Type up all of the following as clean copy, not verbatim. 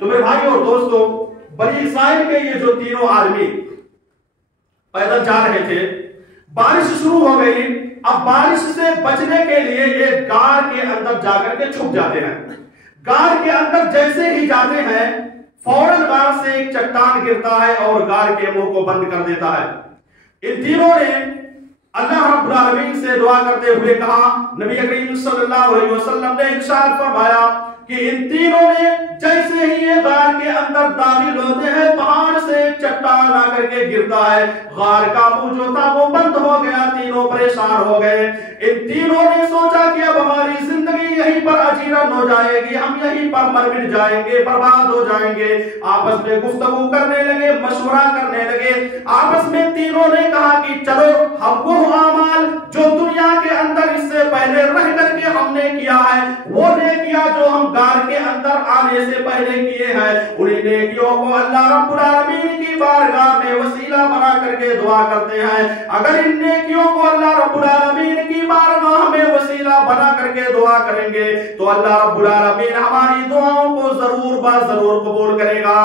तो मेरे भाई और दोस्तों, बनी इस्राइल के ये जो तीनों आदमी पैदल जा रहे थे, बारिश शुरू हो गई। अब बारिश से बचने के लिए ये गार के अंदर जाकर के छुप जाते हैं। गार के अंदर जैसे ही जाते हैं, फौरन गार से एक चट्टान गिरता है और गार के मुंह को बंद कर देता है। इन तीनों ने अल्लाह रब्बुल आलमीन से दुआ करते हुए कहा, नबी करीम सल्लल्लाहु अलैहि वसल्लम ने इरशाद फरमाया कि इन तीनों ने जैसे ही ये गार के अंदर दाखिल होते हैं, पहाड़ से चट्टान आकर के गिरता है, गार का मुंह जो था वो बंद हो गया। तीनों परेशान हो गए। इन तीनों ने सोचा कि अब हमारी जिंदगी यहीं पर अजीरन हो जाएगी, हम यहीं पर मर मिट जाएंगे, बर्बाद हो जाएंगे। आपस में गुफ्तगू करने लगे, मशवरा करने लगे। आपस में तीनों ने कहा कि चलो हम वो अमाल जो दुनिया के अंदर इससे पहले रह करके हमने किया है, वो नेकियां जो हम गार के अंदर आने से पहले किए हैं, उन्हीं नेकियों को अल्लाह रब्बुल आलमीन की बारगाह में वसीला बना करके दुआ करते हैं। अगर इन नेकियों को अल्लाह रब्बुल आलमीन की बारगाह में वसीला बना करके दुआ करेंगे तो अल्लाह रब्बुल आलमीन हमारी दुआओं को जरूर जरूर कबूल करेगा।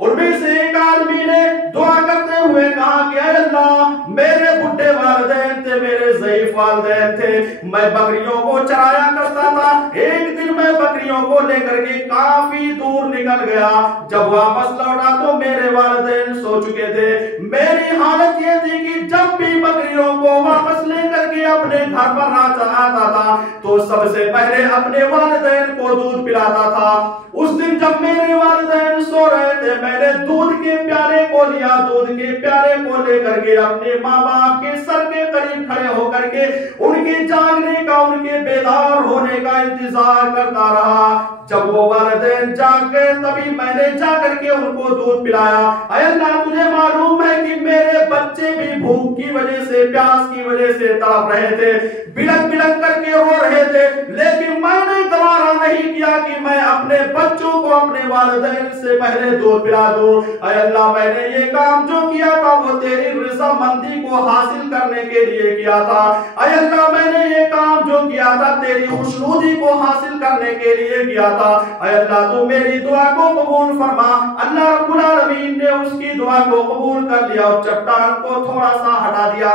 उनमें से एक आदमी ने दुआ करते हुए कहा कि अल्लाह, मेरे बुढ़े वालिदैन थे, मेरे ज़ईफ वालिदैन थे, मैं बकरियों को चराया करता था। एक दिन मैं बकरियों को लेकर के काफी दूर निकल गया। जब वापस लौटा तो मेरे वालिदैन सो चुके थे। मेरी हालत ये थी कि जब भी बकरियों को वापस लेकर के अपने घर पर आता था तो सबसे पहले अपने वालिदैन को दूध पिलाता था। उस दिन जब मेरे वालिदैन सो रहे थे, मैंने दूध के प्याले को लिया, दूध के प्याले को लेकर के अपने माँ बाप के सर के करीब खड़े होकर के उनके जागने का, उनके बेदार होने का इंतजार करता रहा। जब वो वालिदैन जाग गए तभी मैंने जाकर के उनको दूध पिलाया। अल्लाह, तुझे मालूम है कि मेरे बच्चे भी भूख की वजह से, प्यास की वजह से तड़प रहे थे, बिलक बिलक करके रो रहे थे, लेकिन मैंने गवारा नहीं किया कि मैं अपने बच्चों को अपने वालिदैन से पहले दूध पिला दूं। अल्लाह, मैंने ये काम जो किया था वो तेरी रज़ामंदी को हासिल करने के लिए किया था। अल्लाह, मैंने ये काम जो किया था तेरी खुशनुदी को हासिल करने के लिए किया था। अल्लाह, तू मेरी दुआ को कबूल फरमा। अल्लाह रब्बुल आलमीन ने उसकी दुआ को कबूल कर लिया और चट्टान को थोड़ा सा हटा दिया।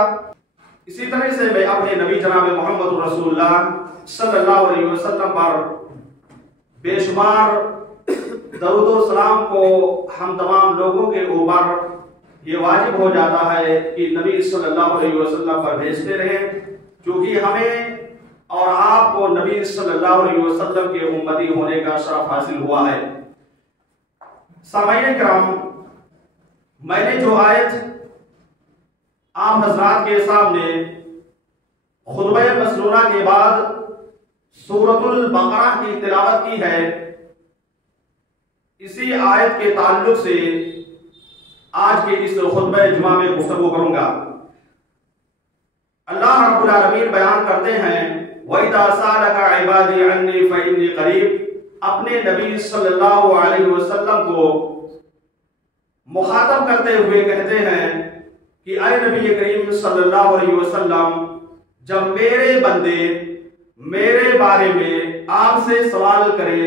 इसी तरह से मैं अपने नबी जनाब मोहम्मद रसूलुल्लाह सल्लल्लाहु अलैहि वसल्लम पर बेशुमार दरूद व सलाम को हम तमाम लोगों के ऊपर ये वाजिब हो जाता है कि नबी सल्लल्लाहु अलैहि वसल्लम पर भेजते रहे, क्योंकि हमें और आपको नबी सल्लल्लाहु अलैहि वसल्लम के उम्मती होने का शरफ हासिल हुआ है। सामाईन किराम, मैंने जो आयत आप हजरात के सामने खुतबा मसनूना के बाद सूरतुल बकरा की तिलावत की है, इसी आयत के ताल्लुक से आज के इस खुतबा जुमा में गुफ्तगू करूंगा। अल्लाह रब्बुल आलमीन बयान करते हैं, वइदा सालका इबादी अन्नी फइन्नी करीब। अपने नबी सल्लल्लाहु अलैहि वसल्लम को मुखातब करते हुए कहते हैं कि अरे नबी करीम सल्लल्लाहु अलैहि वसल्लम, जब मेरे बंदे मेरे बारे में आपसे सवाल करें,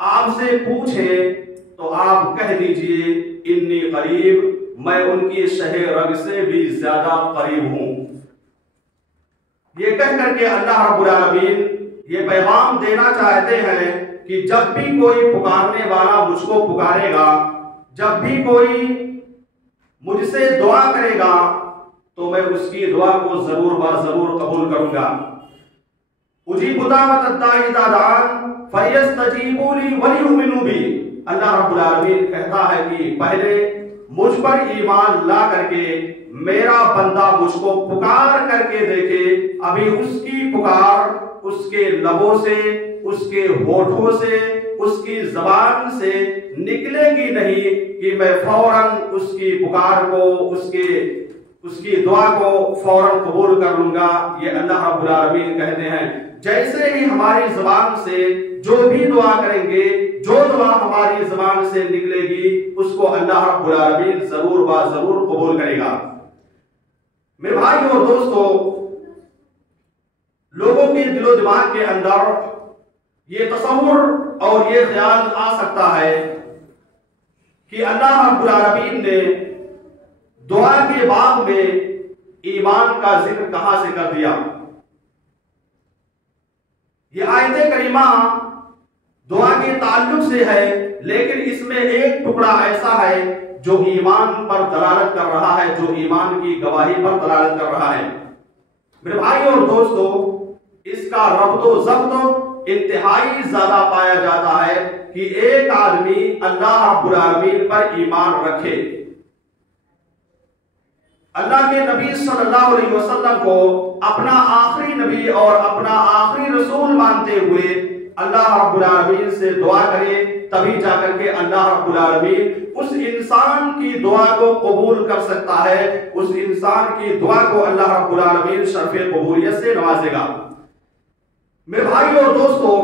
आपसे पूछें, तो आप कह दीजिए इन्नी करीब, मैं उनकी शहे रग से भी ज्यादा करीब हूं। ये कह करके अल्लाह रब्बुल आलमीन ये पैगाम देना चाहते हैं कि जब भी कोई पुकारने वाला मुझको पुकारेगा, जब भी कोई मुझसे दुआ करेगा, तो मैं उसकी दुआ को जरूर जरूर कबूल करूंगा। उजीबु दावत अद्दाई इज़ा दआन फयस्तजीबू ली वलियुमिनू बी। अल्लाह रब्बुल आलमीन कहता है कि पहले मुझ पर ईमान ला करके मेरा बंदा मुझको पुकार करके देखे। अभी उसकी पुकार उसके लबों से, उसके होठों से, उसकी जबान से निकलेगी नहीं कि मैं फौरन उसकी पुकार को, उसकी दुआ को फौरन कबूल कर लूंगा। ये अल्लाह रब्बुल आलमीन कहते हैं, जैसे ही हमारी जुबान से जो भी दुआ करेंगे, जो दुआ हमारी ज़बान से निकलेगी, उसको अल्लाह रब्बुल आलमीन जरूर व जरूर कबूल करेगा। मेरे भाई और दोस्तों, लोगों के दिलो दिमाग के अंदर ये तसव्वुर और ये ख्याल आ सकता है कि अल्लाह रब्बुल आलमीन ने दुआ के बाब में ईमान का जिक्र कहां से कर दिया। ये आयत करीमा दुआ के ताल्लुक से है, लेकिन इसमें एक टुकड़ा ऐसा है जो ईमान पर दलालत कर रहा है, जो ईमान की गवाही पर दलालत कर रहा है। मेरे भाई और दोस्तों, इसका रब्तो ज़ब्त इंतहाई ज्यादा पाया जाता है कि एक आदमी अल्लाह रब्बुल आलमीन पर ईमान रखे। अल्लाह के नबी सल्लल्लाहु अलैहि वसल्लम को अपना आखिरी नबी और अपना आखिरी रसूल मानते हुए अल्लाह रब्बुल आलमीन से दुआ करे, तभी जाकर के अल्लाह रब्बुल आलमीन उस इंसान की दुआ को कबूल कर सकता है। उस इंसान की दुआ को अल्लाह रब्बुल आलमीन शर्फ़े कबूलियत से नवाजेगा। मेरे भाई और दोस्तों,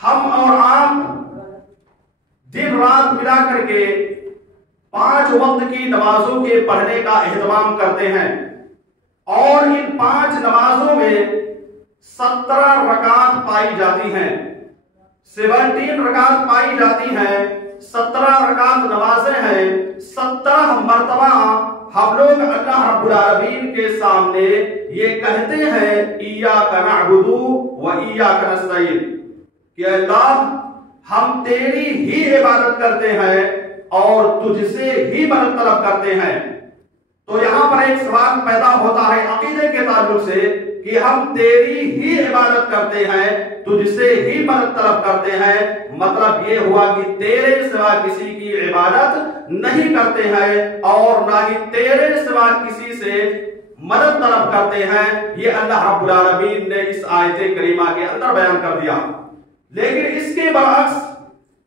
हम और आप दिन रात मिला करके 5 वक्त की नमाजों के पढ़ने का एहतमाम करते हैं और इन 5 नमाजों में 17 रकात पाई जाती हैं, 17 रकात पाई जाती हैं, 17 रकात नमाजें हैं। 17 मरतबा हम लोग अल्लाह रब्बुल आलमीन के सामने ये कहते हैं इय्याका नअबुदु व इय्याका नस्तईन, कि अल्लाह हम तेरी ही इबादत करते हैं और तुझसे ही मदद तलब करते हैं। तो यहां पर एक सवाल पैदा होता है अकीदे के ताल्लुक से कि हम तेरी ही इबादत करते हैं, तुझसे ही मदद तलब करते हैं। मतलब ये हुआ कि तेरे सिवा किसी की इबादत नहीं करते हैं और ना ही तेरे सिवा किसी से मदद तलब करते हैं। ये अल्लाह रब्बुल आलमीन ने इस आयत करीमा के अंदर बयान कर दिया। लेकिन इसके बरअक्स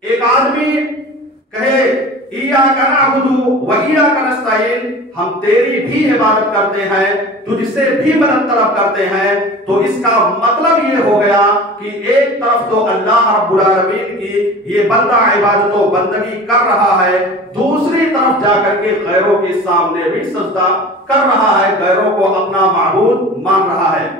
एक आदमी कहे इय्याका नअबुदु व इय्याका नस्तईन, हम तेरी भी इबादत करते हैं, तुझसे भी मदद तलब करते हैं, तो इसका मतलब ये हो गया कि एक तरफ तो अल्लाह रब्बुल आलमीन की ये बंदा इबादत व बंदगी कर रहा है, दूसरी तरफ जाकर के गैरों के सामने भी सजदा कर रहा है, गैरों को अपना माबूद मान रहा है।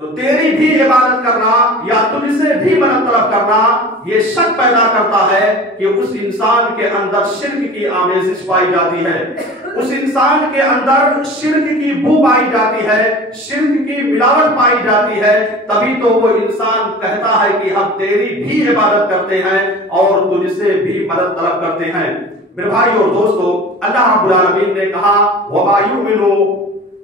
तो तेरी भी इबादत करना या तुझसे भी मदद तलब करना ये शक पैदा करता है कि उस इंसान के अंदर शिर्क की आमेज़िश पाई जाती है, उस इंसान के अंदर शिर्क की बू पाई जाती है, शिर्क की मिलावट पाई जाती है। तभी तो वो इंसान कहता है कि हम तेरी भी इबादत करते हैं और तुझसे भी मदद तलब करते हैं। मेरे भाई और दोस्तों, अल्लाह रब्बुल आलमीन ने कहा वमा युमिनु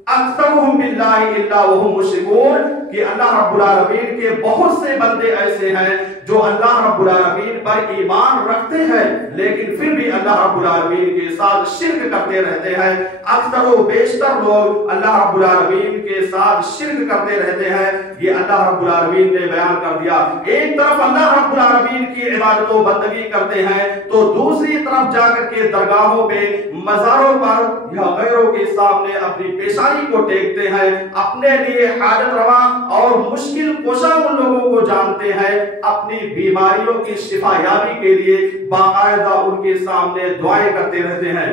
अक्सरुहुम बिल्लाहि इल्ला वहुम मुश्रिकून, कि अल्लाह रब्बुल आलमीन के बहुत से बंदे ऐसे हैं जो अल्लाह रब्बुल आलमीन पर ईमान रखते हैं लेकिन फिर भी अल्लाह रब्बुल आलमीन के साथ शिर्क करते रहते हैं। अक्सर व बेशतर लोग अल्लाह रब्बुल आलमीन के साथ शिर्क करते रहते हैं। ये अल्लाह रब्बुल आलमीन ने बयान कर दिया। एक तरफ अल्लाह रब्बुल आलमीन की इबादत व बंदगी करते हैं तो दूसरी तरफ जाकर के दरगाहों पे, मज़ारों पर या गैरों के सामने अपनी पेशानी को टेकते हैं, अपने लिए हाजत रवा और मुश्किल कुशा उन लोगों को जानते हैं, अपनी बीमारियों की शिफायाबी के लिए बाकायदा उनके सामने दुआएं करते रहते हैं।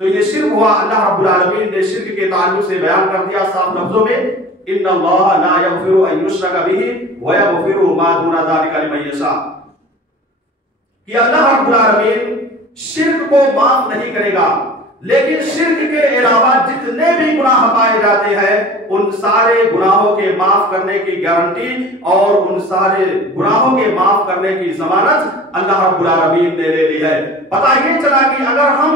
तो ये शिर्क हुआ। अल्लाह रब्बुल आलमीन ने शिर्क के ताल्लुक से बयान कर दिया साफ लफ्जों में, इन्नल्लाह ला यग़फिरु अन युश्रका बिही व यग़फिरु मा दूना ज़ालिका लिमन यशा, कि अल्लाह रब्बुल आलमीन शिर्क को माफ नहीं करेगा, लेकिन शिर्क के अलावा जितने भी गुनाह पाए जाते हैं उन सारे गुनाहों के माफ करने की गारंटी और उन सारे गुनाहों के माफ करने की जमानत अल्लाह रब्बुल आलमीन ने ले ली है। पता ये चला कि अगर हम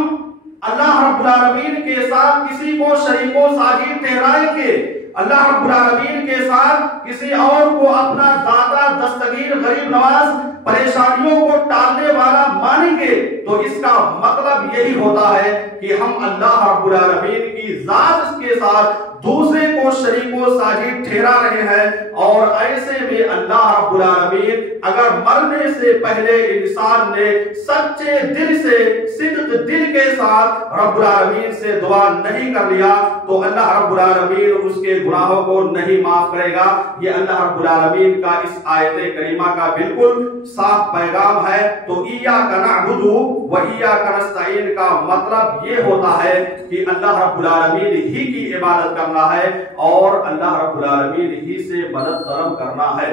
अल्लाह रब्बुल आलमीन के साथ किसी को शरीको साजी ठहराएंगे, अल्लाह रब्बुल आलमीन के साथ किसी और को अपना दाता, दस्तगीर, गरीब नवाज, परेशानियों को टालने वाला मानेंगे, तो इसका मतलब यही होता है कि हम अल्लाह रब्बुल आलमीन की जात के साथ दूसरे को शरीक व साजिद ठहरा रहे हैं। और ऐसे में अल्लाह रब्बुल आलमीन अगर मरने से पहले इंसान ने सच्चे दिल से, सिद्क दिल के साथ रब्बुल आलमीन से दुआ नहीं कर लिया तो अल्लाह रब्बुल आलमीन उसके गुनाहों को नहीं माफ करेगा। ये अल्लाह रब्बुल आलमीन का इस आयत करीमा का बिल्कुल साफ पैगाम है। तो इय्याका नअबुदु व इय्याका नस्तईन का मतलब ये होता है कि अल्लाह रब्बुल आलमीन ही की इबादत करना है और अल्लाह रब्बुल आलमीन ही से मदद तलब करना है।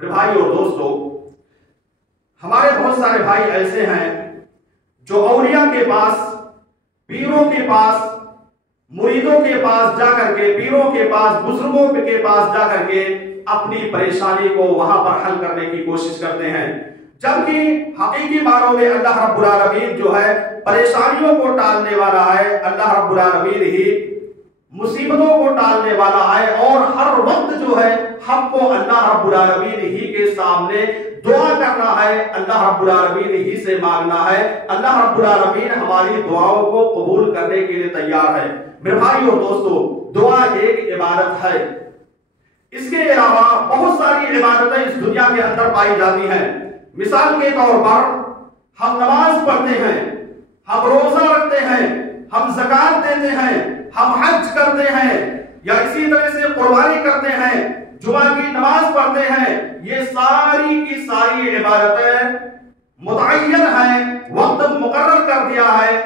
मेरे भाई और दोस्तों, हमारे बहुत सारे भाई ऐसे हैं जो औलिया के पास, पीरों के पास, मुरीदों के पास जाकर के, पीरों के पास, बुजुर्गों के पास जाकर के अपनी परेशानी को वहां पर हल करने की कोशिश करते हैं, जबकि हकीकी मानों में अल्लाह रब्बुल आलमीन जो है परेशानियों को टालने वाला है। अल्लाह रब्बुल आलमीन ही मुसीबतों को टालने वाला है और हर वक्त जो है हमको अल्लाह रब्बुल आलमीन ही के सामने दुआ करना है, अल्लाह रब्बुल आलमीन ही से मांगना है। अल्लाह रब्बुल आलमीन हमारी दुआओं को कबूल करने के लिए तैयार है। मेरे भाई और दोस्तों, दुआ एक इबादत है। इसके अलावा बहुत सारी इबादतें इस दुनिया के अंदर पाई जाती हैं। मिसाल के तौर पर हम नमाज पढ़ते हैं, हम रोजा रखते हैं, हम ज़कात देते हैं, हम हज करते हैं, या इसी तरह से कुर्बानी करते हैं, जुमा की नमाज पढ़ते हैं। ये सारी की सारी इबादतें मुतअय्यन हैं, वक्त मुकर्रर कर दिया है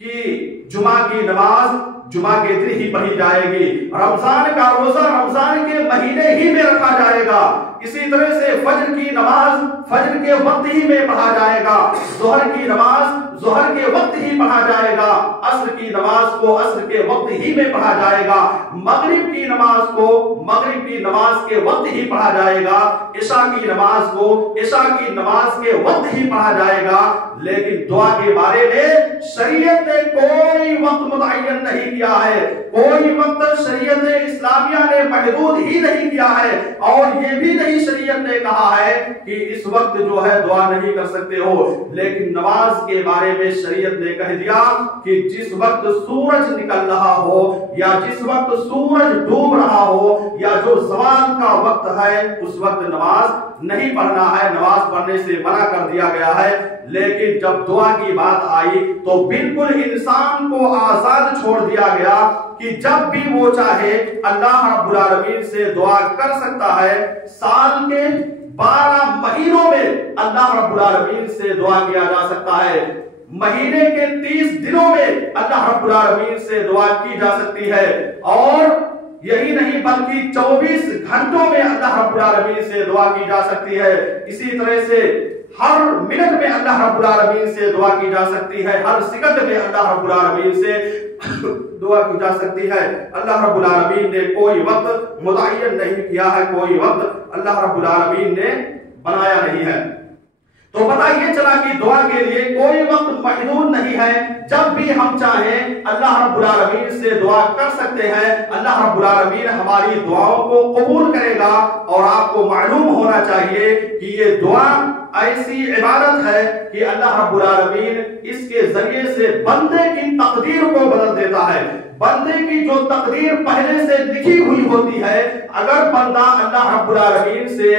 कि जुमा की नमाज जुमा के दिन ही पढ़ी जाएगी, रमजान का रोजा रमजान के महीने ही में रखा जाएगा, इसी तरह से फजर की नमाज फजर के वक्त ही में पढ़ा जाएगा, जोहर की नमाज जोहर के वक्त ही पढ़ा जाएगा, असर की नमाज को असर के वक्त ही में पढ़ा जाएगा, मगरिब की नमाज को मगरिब की नमाज के वक्त ही पढ़ा जाएगा, इशा की नमाज को इशा की नमाज के वक्त ही पढ़ा जाएगा। लेकिन दुआ के बारे में शरीयत ने कोई वक्त मुतअय्यन नहीं किया है, कोई वक्त शरीयत इस्लामिया ने महदूद ही नहीं किया है, और ये भी नहीं शरीयत ने कहा है कि इस वक्त जो है दुआ नहीं कर सकते हो। लेकिन नमाज के बारे में शरीयत ने कह दिया कि जिस वक्त सूरज निकल रहा हो या जिस वक्त सूरज डूब रहा हो या जो ज़वाल का वक्त है उस वक्त नमाज नहीं पढ़ना है, नमाज पढ़ने से मना कर दिया गया है। लेकिन जब दुआ की बात आई तो बिल्कुल इंसान को आजाद छोड़ दिया गया कि जब भी वो चाहे अल्लाह रब्बुल आलमीन से दुआ कर सकता है। साल के 12 महीनों में अल्लाह रब्बुल आलमीन से दुआ किया जा सकता है, महीने के 30 दिनों में अल्लाह रब्बुल आलमीन से दुआ की जा सकती है, और यही नहीं बल्कि 24 घंटों में अल्लाह रब्बुल आलमीन से दुआ की जा सकती है। इसी तरह से हर मिनट में अल्लाह रब्बुल आलमीन से दुआ की जा सकती है, हर सेकंड में अल्लाह रब्बुल आलमीन से दुआ की जा सकती है। अल्लाह रब्बुल आलमीन ने कोई वक्त मुतअय्यन नहीं किया है, कोई वक्त अल्लाह रब्बुल आलमीन ने बनाया नहीं है। तो पता ये चला कि दुआ के लिए कोई वक्त महदूद नहीं है, जब भी हम चाहें अल्लाह रब्बुल आलमीन से दुआ कर सकते हैं। अल्लाह रब्बुल आलमीन हमारी दुआओं को कबूल करेगा। और आपको मालूम होना चाहिए कि ये दुआ ऐसी इबादत है कि अल्लाह रब्बुल आलमीन इसके जरिए से बंदे की तकदीर को बदल देता है। बंदे की जो तकदीर पहले से लिखी हुई होती है, अगर बंदा अल्लाह रब्बुल आलमीन से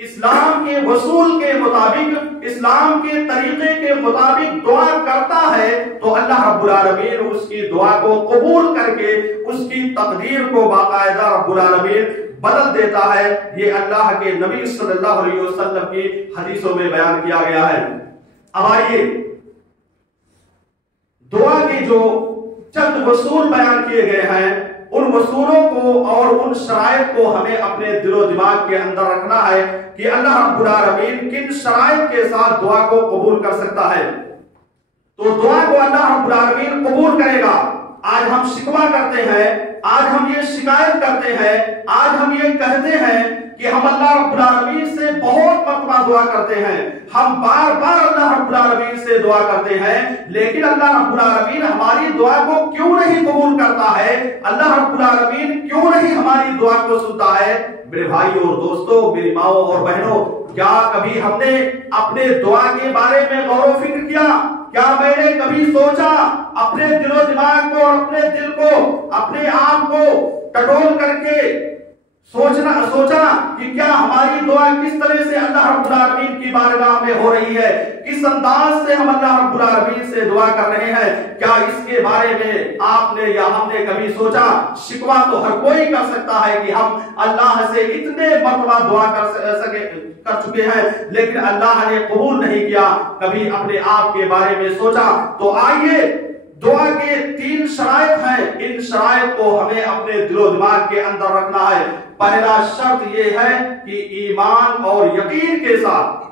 इस्लाम के वसूल के मुताबिक, इस्लाम के तरीके के मुताबिक दुआ करता है तो अल्लाह रब्बुल आलमीन उसकी दुआ को कबूल करके उसकी तकदीर को बाकायदा रब्बुल आलमीन बदल देता है। ये अल्लाह के नबी सल्लल्लाहु अलैहि वसल्लम की हदीसों में बयान किया गया है। अब आइए दुआ के जो चंद वसूल बयान किए गए हैं, उन वसूलों को और उन शराइत को हमें अपने दिलो दिमाग के अंदर रखना है कि अल्लाह रब्बुल आलमीन किन शराइत के साथ दुआ को कबूल कर सकता है। तो दुआ को अल्लाह रब्बुल आलमीन कबूल करेगा। आज हम शिकवा करते हैं, आज हम ये शिकायत करते हैं, आज हम ये कहते हैं कि हम अल्लाह रब्बुल आलमीन से बहुत मरतबा दुआ करते हैं, हम बार बार अल्लाह रब्बुल आलमीन से दुआ करते हैं, लेकिन अल्लाह रब्बुल आलमीन हमारी दुआ को क्यों नहीं कबूल करता है? अल्लाह रब्बुल आलमीन क्यों नहीं हमारी दुआ को सुनता है? मेरे भाइयों और दोस्तों, मेरी माओ और बहनों, क्या कभी हमने अपने दुआ के बारे में गौर व फिक्र किया क्या मैंने कभी सोचा, अपने दिलो दिमाग को और अपने दिल को, अपने आप को टटोल करके सोचा कि क्या हमारी दुआ किस तरह से अल्लाह रब्बुल आलमीन की बारगाह में हो रही है, किस अंदाज से हम अल्लाह रब्बुल आलमीन से दुआ कर रहे हैं, क्या इसके बारे में आपने या हमने कभी सोचा? शिकवा तो हर कोई कर सकता है कि हम अल्लाह से इतने मरतबा दुआ कर चुके हैं, लेकिन अल्लाह ने कबूल नहीं किया। कभी अपने आप के बारे में सोचा? तो आइए, दुआ के 3 शराइत हैं, इन शराइत को हमें अपने दिलो दिमाग के अंदर रखना है। पहला शर्त यह है कि ईमान और यकीन के साथ,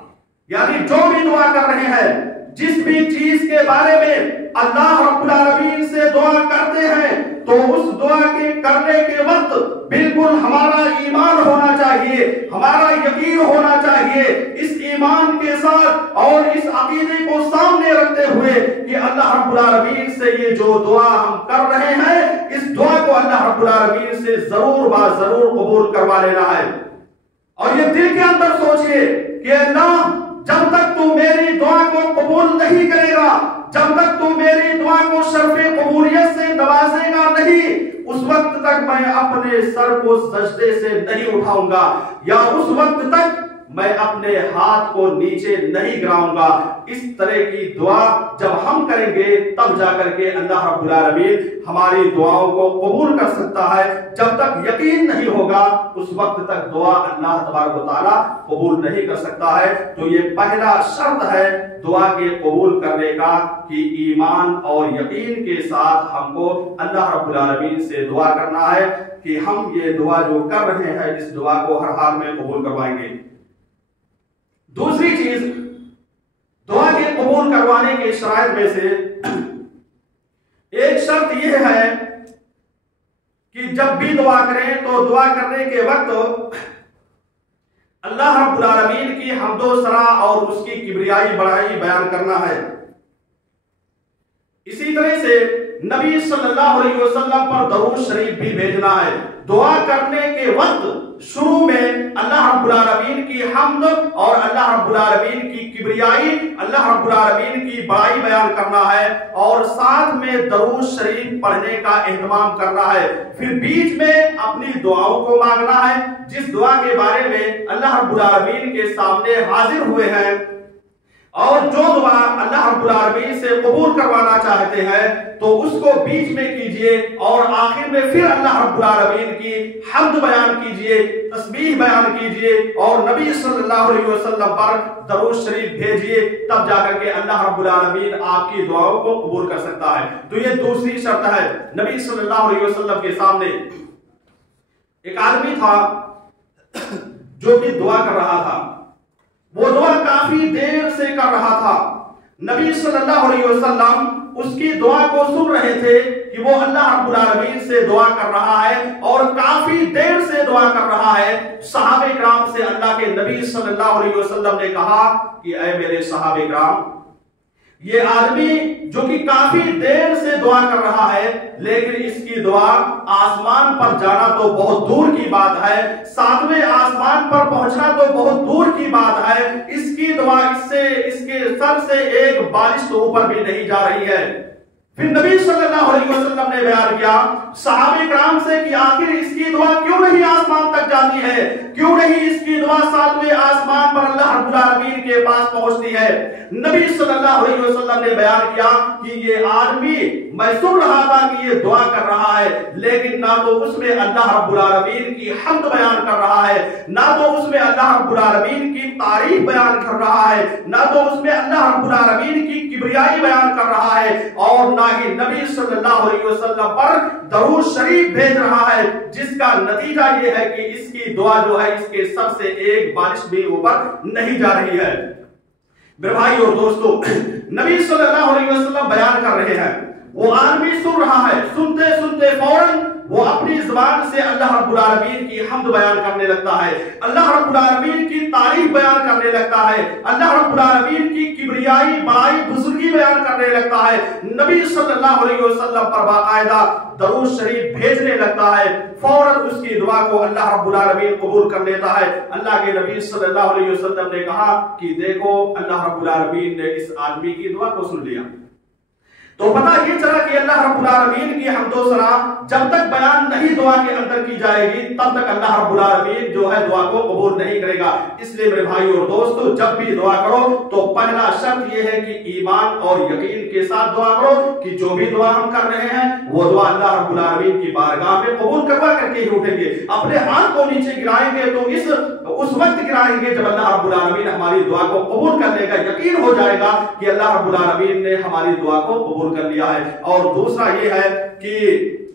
यानी जो भी दुआ कर रहे हैं, जिस भी चीज के बारे में अल्लाह रब्बुल आलमीन से दुआ करते हैं, तो उस दुआ के करने के वक्त बिल्कुल हमारा ईमान होना चाहिए, हमारा यकीन होना चाहिए। इस ईमान के साथ और इस अकीदे को सामने रखते हुए कि अल्लाह रब्बुल आलमीन से ये जो दुआ हम कर रहे हैं, इस दुआ को अल्लाह रब्बुल आलमीन से जरूर जरूर कबूल करवा लेना है। और ये दिल के अंदर सोचिए कि अल्लाह, जब तक तू मेरी दुआ को कबूल नहीं करेगा, जब तक तू मेरी दुआ को शर्फ़े कबूलियत से नवाजेगा नहीं, उस वक्त तक मैं अपने सर को सजदे से नहीं उठाऊंगा, या उस वक्त तक मैं अपने हाथ को नीचे नहीं गिराऊंगा। इस तरह की दुआ जब हम करेंगे, तब जाकर के अल्लाह रब्बुल आलमीन हमारी दुआओं को कबूल कर सकता है। जब तक यकीन नहीं होगा, उस वक्त तक दुआ अल्लाह तबारक व तआला कबूल नहीं कर सकता है। तो ये पहला शर्त है दुआ के कबूल करने का कि ईमान और यकीन के साथ हमको अल्लाह रब्बुल आलमीन से दुआ करना है कि हम ये दुआ जो कर रहे हैं, इस दुआ को हर हाल में कबूल करवाएंगे। दूसरी चीज, दुआ के कबूल करवाने के शराइत में से एक शर्त यह है कि जब भी दुआ करें तो दुआ करने के वक्त अल्लाह रब्बुल आलमीन की हम्दो सना और उसकी किबरियाई बड़ाई बयान करना है। इसी तरह से नबी सल्लल्लाहु अलैहि वसल्लम पर दरूद शरीफ भी भेजना है। दुआ करने के वक्त शुरू में अल्लाह रब्बुल आलमीन की हम्द और अल्लाह रब्बुल आलमीन की किबरियाई, अल्लाह रब्बुल आलमीन की बड़ाई बयान करना है, और साथ में दरूद शरीफ पढ़ने का एहतमाम करना है। फिर बीच में अपनी दुआओं को मांगना है, जिस दुआ के बारे में अल्लाह रब्बुल आलमीन के सामने हाजिर हुए हैं, और जो दुआ अल्लाह रब्बुल आलमीन से कबूल करवाना चाहते हैं तो उसको बीच में कीजिए, और आखिर में फिर अल्लाह रब्बुल आलमीन की हम्द बयान कीजिए, तस्बीह बयान कीजिए, और नबी सल्लल्लाहु अलैहि वसल्लम पर दरूद शरीफ भेजिए। तब जाकर के अल्लाह रब्बुल आलमीन आपकी दुआओं को कबूल कर सकता है। तो ये दूसरी शर्त है। नबी सल्लल्लाहु अलैहि वसल्लम के सामने एक आदमी था जो कि दुआ कर रहा था। वो दुआ काफी देर से कर रहा था। नबी सल्लल्लाहु अलैहि वसल्लम उसकी दुआ को सुन रहे थे कि वो अल्लाह रब्बुल आलमीन से दुआ कर रहा है और काफी देर से दुआ कर रहा है। सहाबे किराम से अल्लाह के नबी सल्लल्लाहु अलैहि वसल्लम ने कहा कि ऐ मेरे सहाबे किराम, ये आदमी जो कि काफी देर से दुआ कर रहा है, लेकिन इसकी दुआ आसमान पर जाना तो बहुत दूर की बात है, 7वें आसमान पर पहुंचना तो बहुत दूर की बात है। इसकी दुआ इसके सर से एक बारिश तो ऊपर भी नहीं जा रही है। फिर नबी सल्लल्लाहु अलैहि वसल्लम ने बयान किया सहाबे किराम से कि आखिर इसकी दुआ क्यों नहीं आसमान तक जाती है, क्यों नहीं इसकी दुआ 7वें आसमान पर अल्लाह रब्बुल आलमीन के पास पहुंचती है। नबी सल्लल्लाहु अलैहि वसल्लम ने बयान किया कि ये आदमी, मैं सुन रहा था कि ये दुआ कर रहा है, लेकिन ना तो उसमें अल्लाह रब्बुल आलमीन की हम्द बयान कर रहा है, ना तो उसमें अल्लाह रब्बुल आलमीन की तारीफ बयान कर रहा है, ना तो उसमें अल्लाह रब्बुल आलमीन की किबरियाई बयान कर रहा है, और ना ही नबी सल्लल्लाहु अलैहि वसल्लम पर दरूद शरीफ भेज रहा है, जिसका नतीजा ये है कि इसकी दुआ जो है इसके सर से एक बारिश भी ऊपर नहीं जा रही है। मेरे भाई और दोस्तों, नबी सल्लल्लाहु अलैहि वसल्लम बयान कर रहे हैं, वो आदमी सुन रहा है, सुनते सुनते फौरन वो अपनी जुबान से अल्लाह रब्बुल आलमीन की हम्द बयान करने लगता है, अल्लाह रब्बुल आलमीन की तारीफ बयान करने लगता है, अल्लाह रब्बुल आलमीन की किबरियाई बड़ाई बुजुर्गी बयान करने लगता है, नबी सल्लल्लाहु अलैहि वसल्लम पर बाकायदा दरूद शरीफ भेजने लगता है। फौरन उसकी दुआ को अल्लाह रब्बुल आलमीन कबूल कर लेता है। अल्लाह के नबी सल्लल्लाहु अलैहि वसल्लम ने कहा कि देखो अल्लाह रब्बुल आलमीन ने इस आदमी की दुआ को सुन लिया। तो पता ये चला कि अल्लाह रब्बुल आलमीन की हम्दो सना जब तक बयान नहीं दुआ के अंदर की जाएगी तब तक अल्लाह रब्बुल आलमीन जो है दुआ को कबूल नहीं करेगा। इसलिए मेरे भाई और दोस्तों, जब भी दुआ करो तो पहला शर्त यह है कि ईमान और यकीन के साथ दुआ करो कि जो भी दुआ हम कर रहे हैं वो दुआ अल्लाह रब्बुल आलमीन की बारगाह में कबूल करवा करके ही उठेंगे। अपने हाथ को नीचे गिराएंगे तो उस वक्त गिराएंगे जब अल्लाह रब्बुल आलमीन हमारी दुआ को कबूल कर लेगा, यकीन हो जाएगा कि अल्लाह रब्बुल आलमीन ने हमारी दुआ को कबूल कर लिया है। और दूसरा ये है कि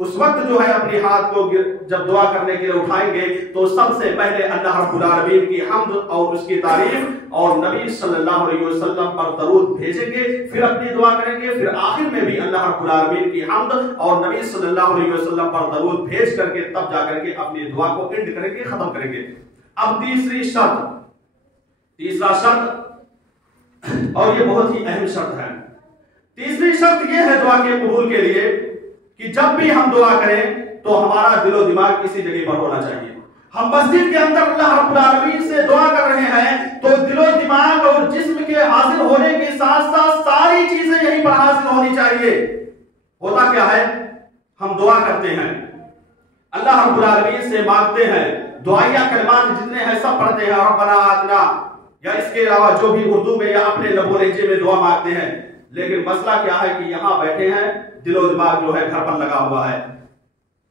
उस वक्त जो है अपने हाथ को जब दुआ करने के लिए उठाएंगे तो सबसे पहले अल्लाह रब्बुल आलमीन की हम्द और उसकी तारीफ और नबी सल्लल्लाहु अलैहि वसल्लम पर दरूद भेजेंगे, फिर अपनी दुआ करेंगे, फिर आखिर में भी अल्लाह रब्बुल आलमीन की हम्द और नबी सल्लल्लाहु अलैहि वसल्लम पर दरूद भेज करके तब जाकर के अपनी दुआ को एंड करेंगे, खत्म करेंगे। अब तीसरा शर्त और ये बहुत ही अहम शर्त है। तीसरी शर्त यह है दुआ के कबूल के लिए कि जब भी हम दुआ करें तो हमारा दिलो दिमाग इसी जगह पर होना चाहिए। हम मस्जिद के अंदर अल्लाह रब्बुल आलमीन से दुआ कर रहे हैं तो दिलो दिमाग और जिस्म के हाजिर होने के साथ साथ सारी चीजें यहीं पर हाजिर होनी चाहिए। होता क्या है, हम दुआ करते हैं, अल्लाह रब्बुल आलमीन से मांगते हैं, दुआया कलमात जितने हैं सब पढ़ते हैं, रब्बना आतिना या इसके अलावा जो भी उर्दू में या अपने लबो लहजे में दुआ मांगते हैं। लेकिन मसला क्या है कि यहां बैठे हैं, दिलो दिमाग जो है घर पर लगा हुआ है,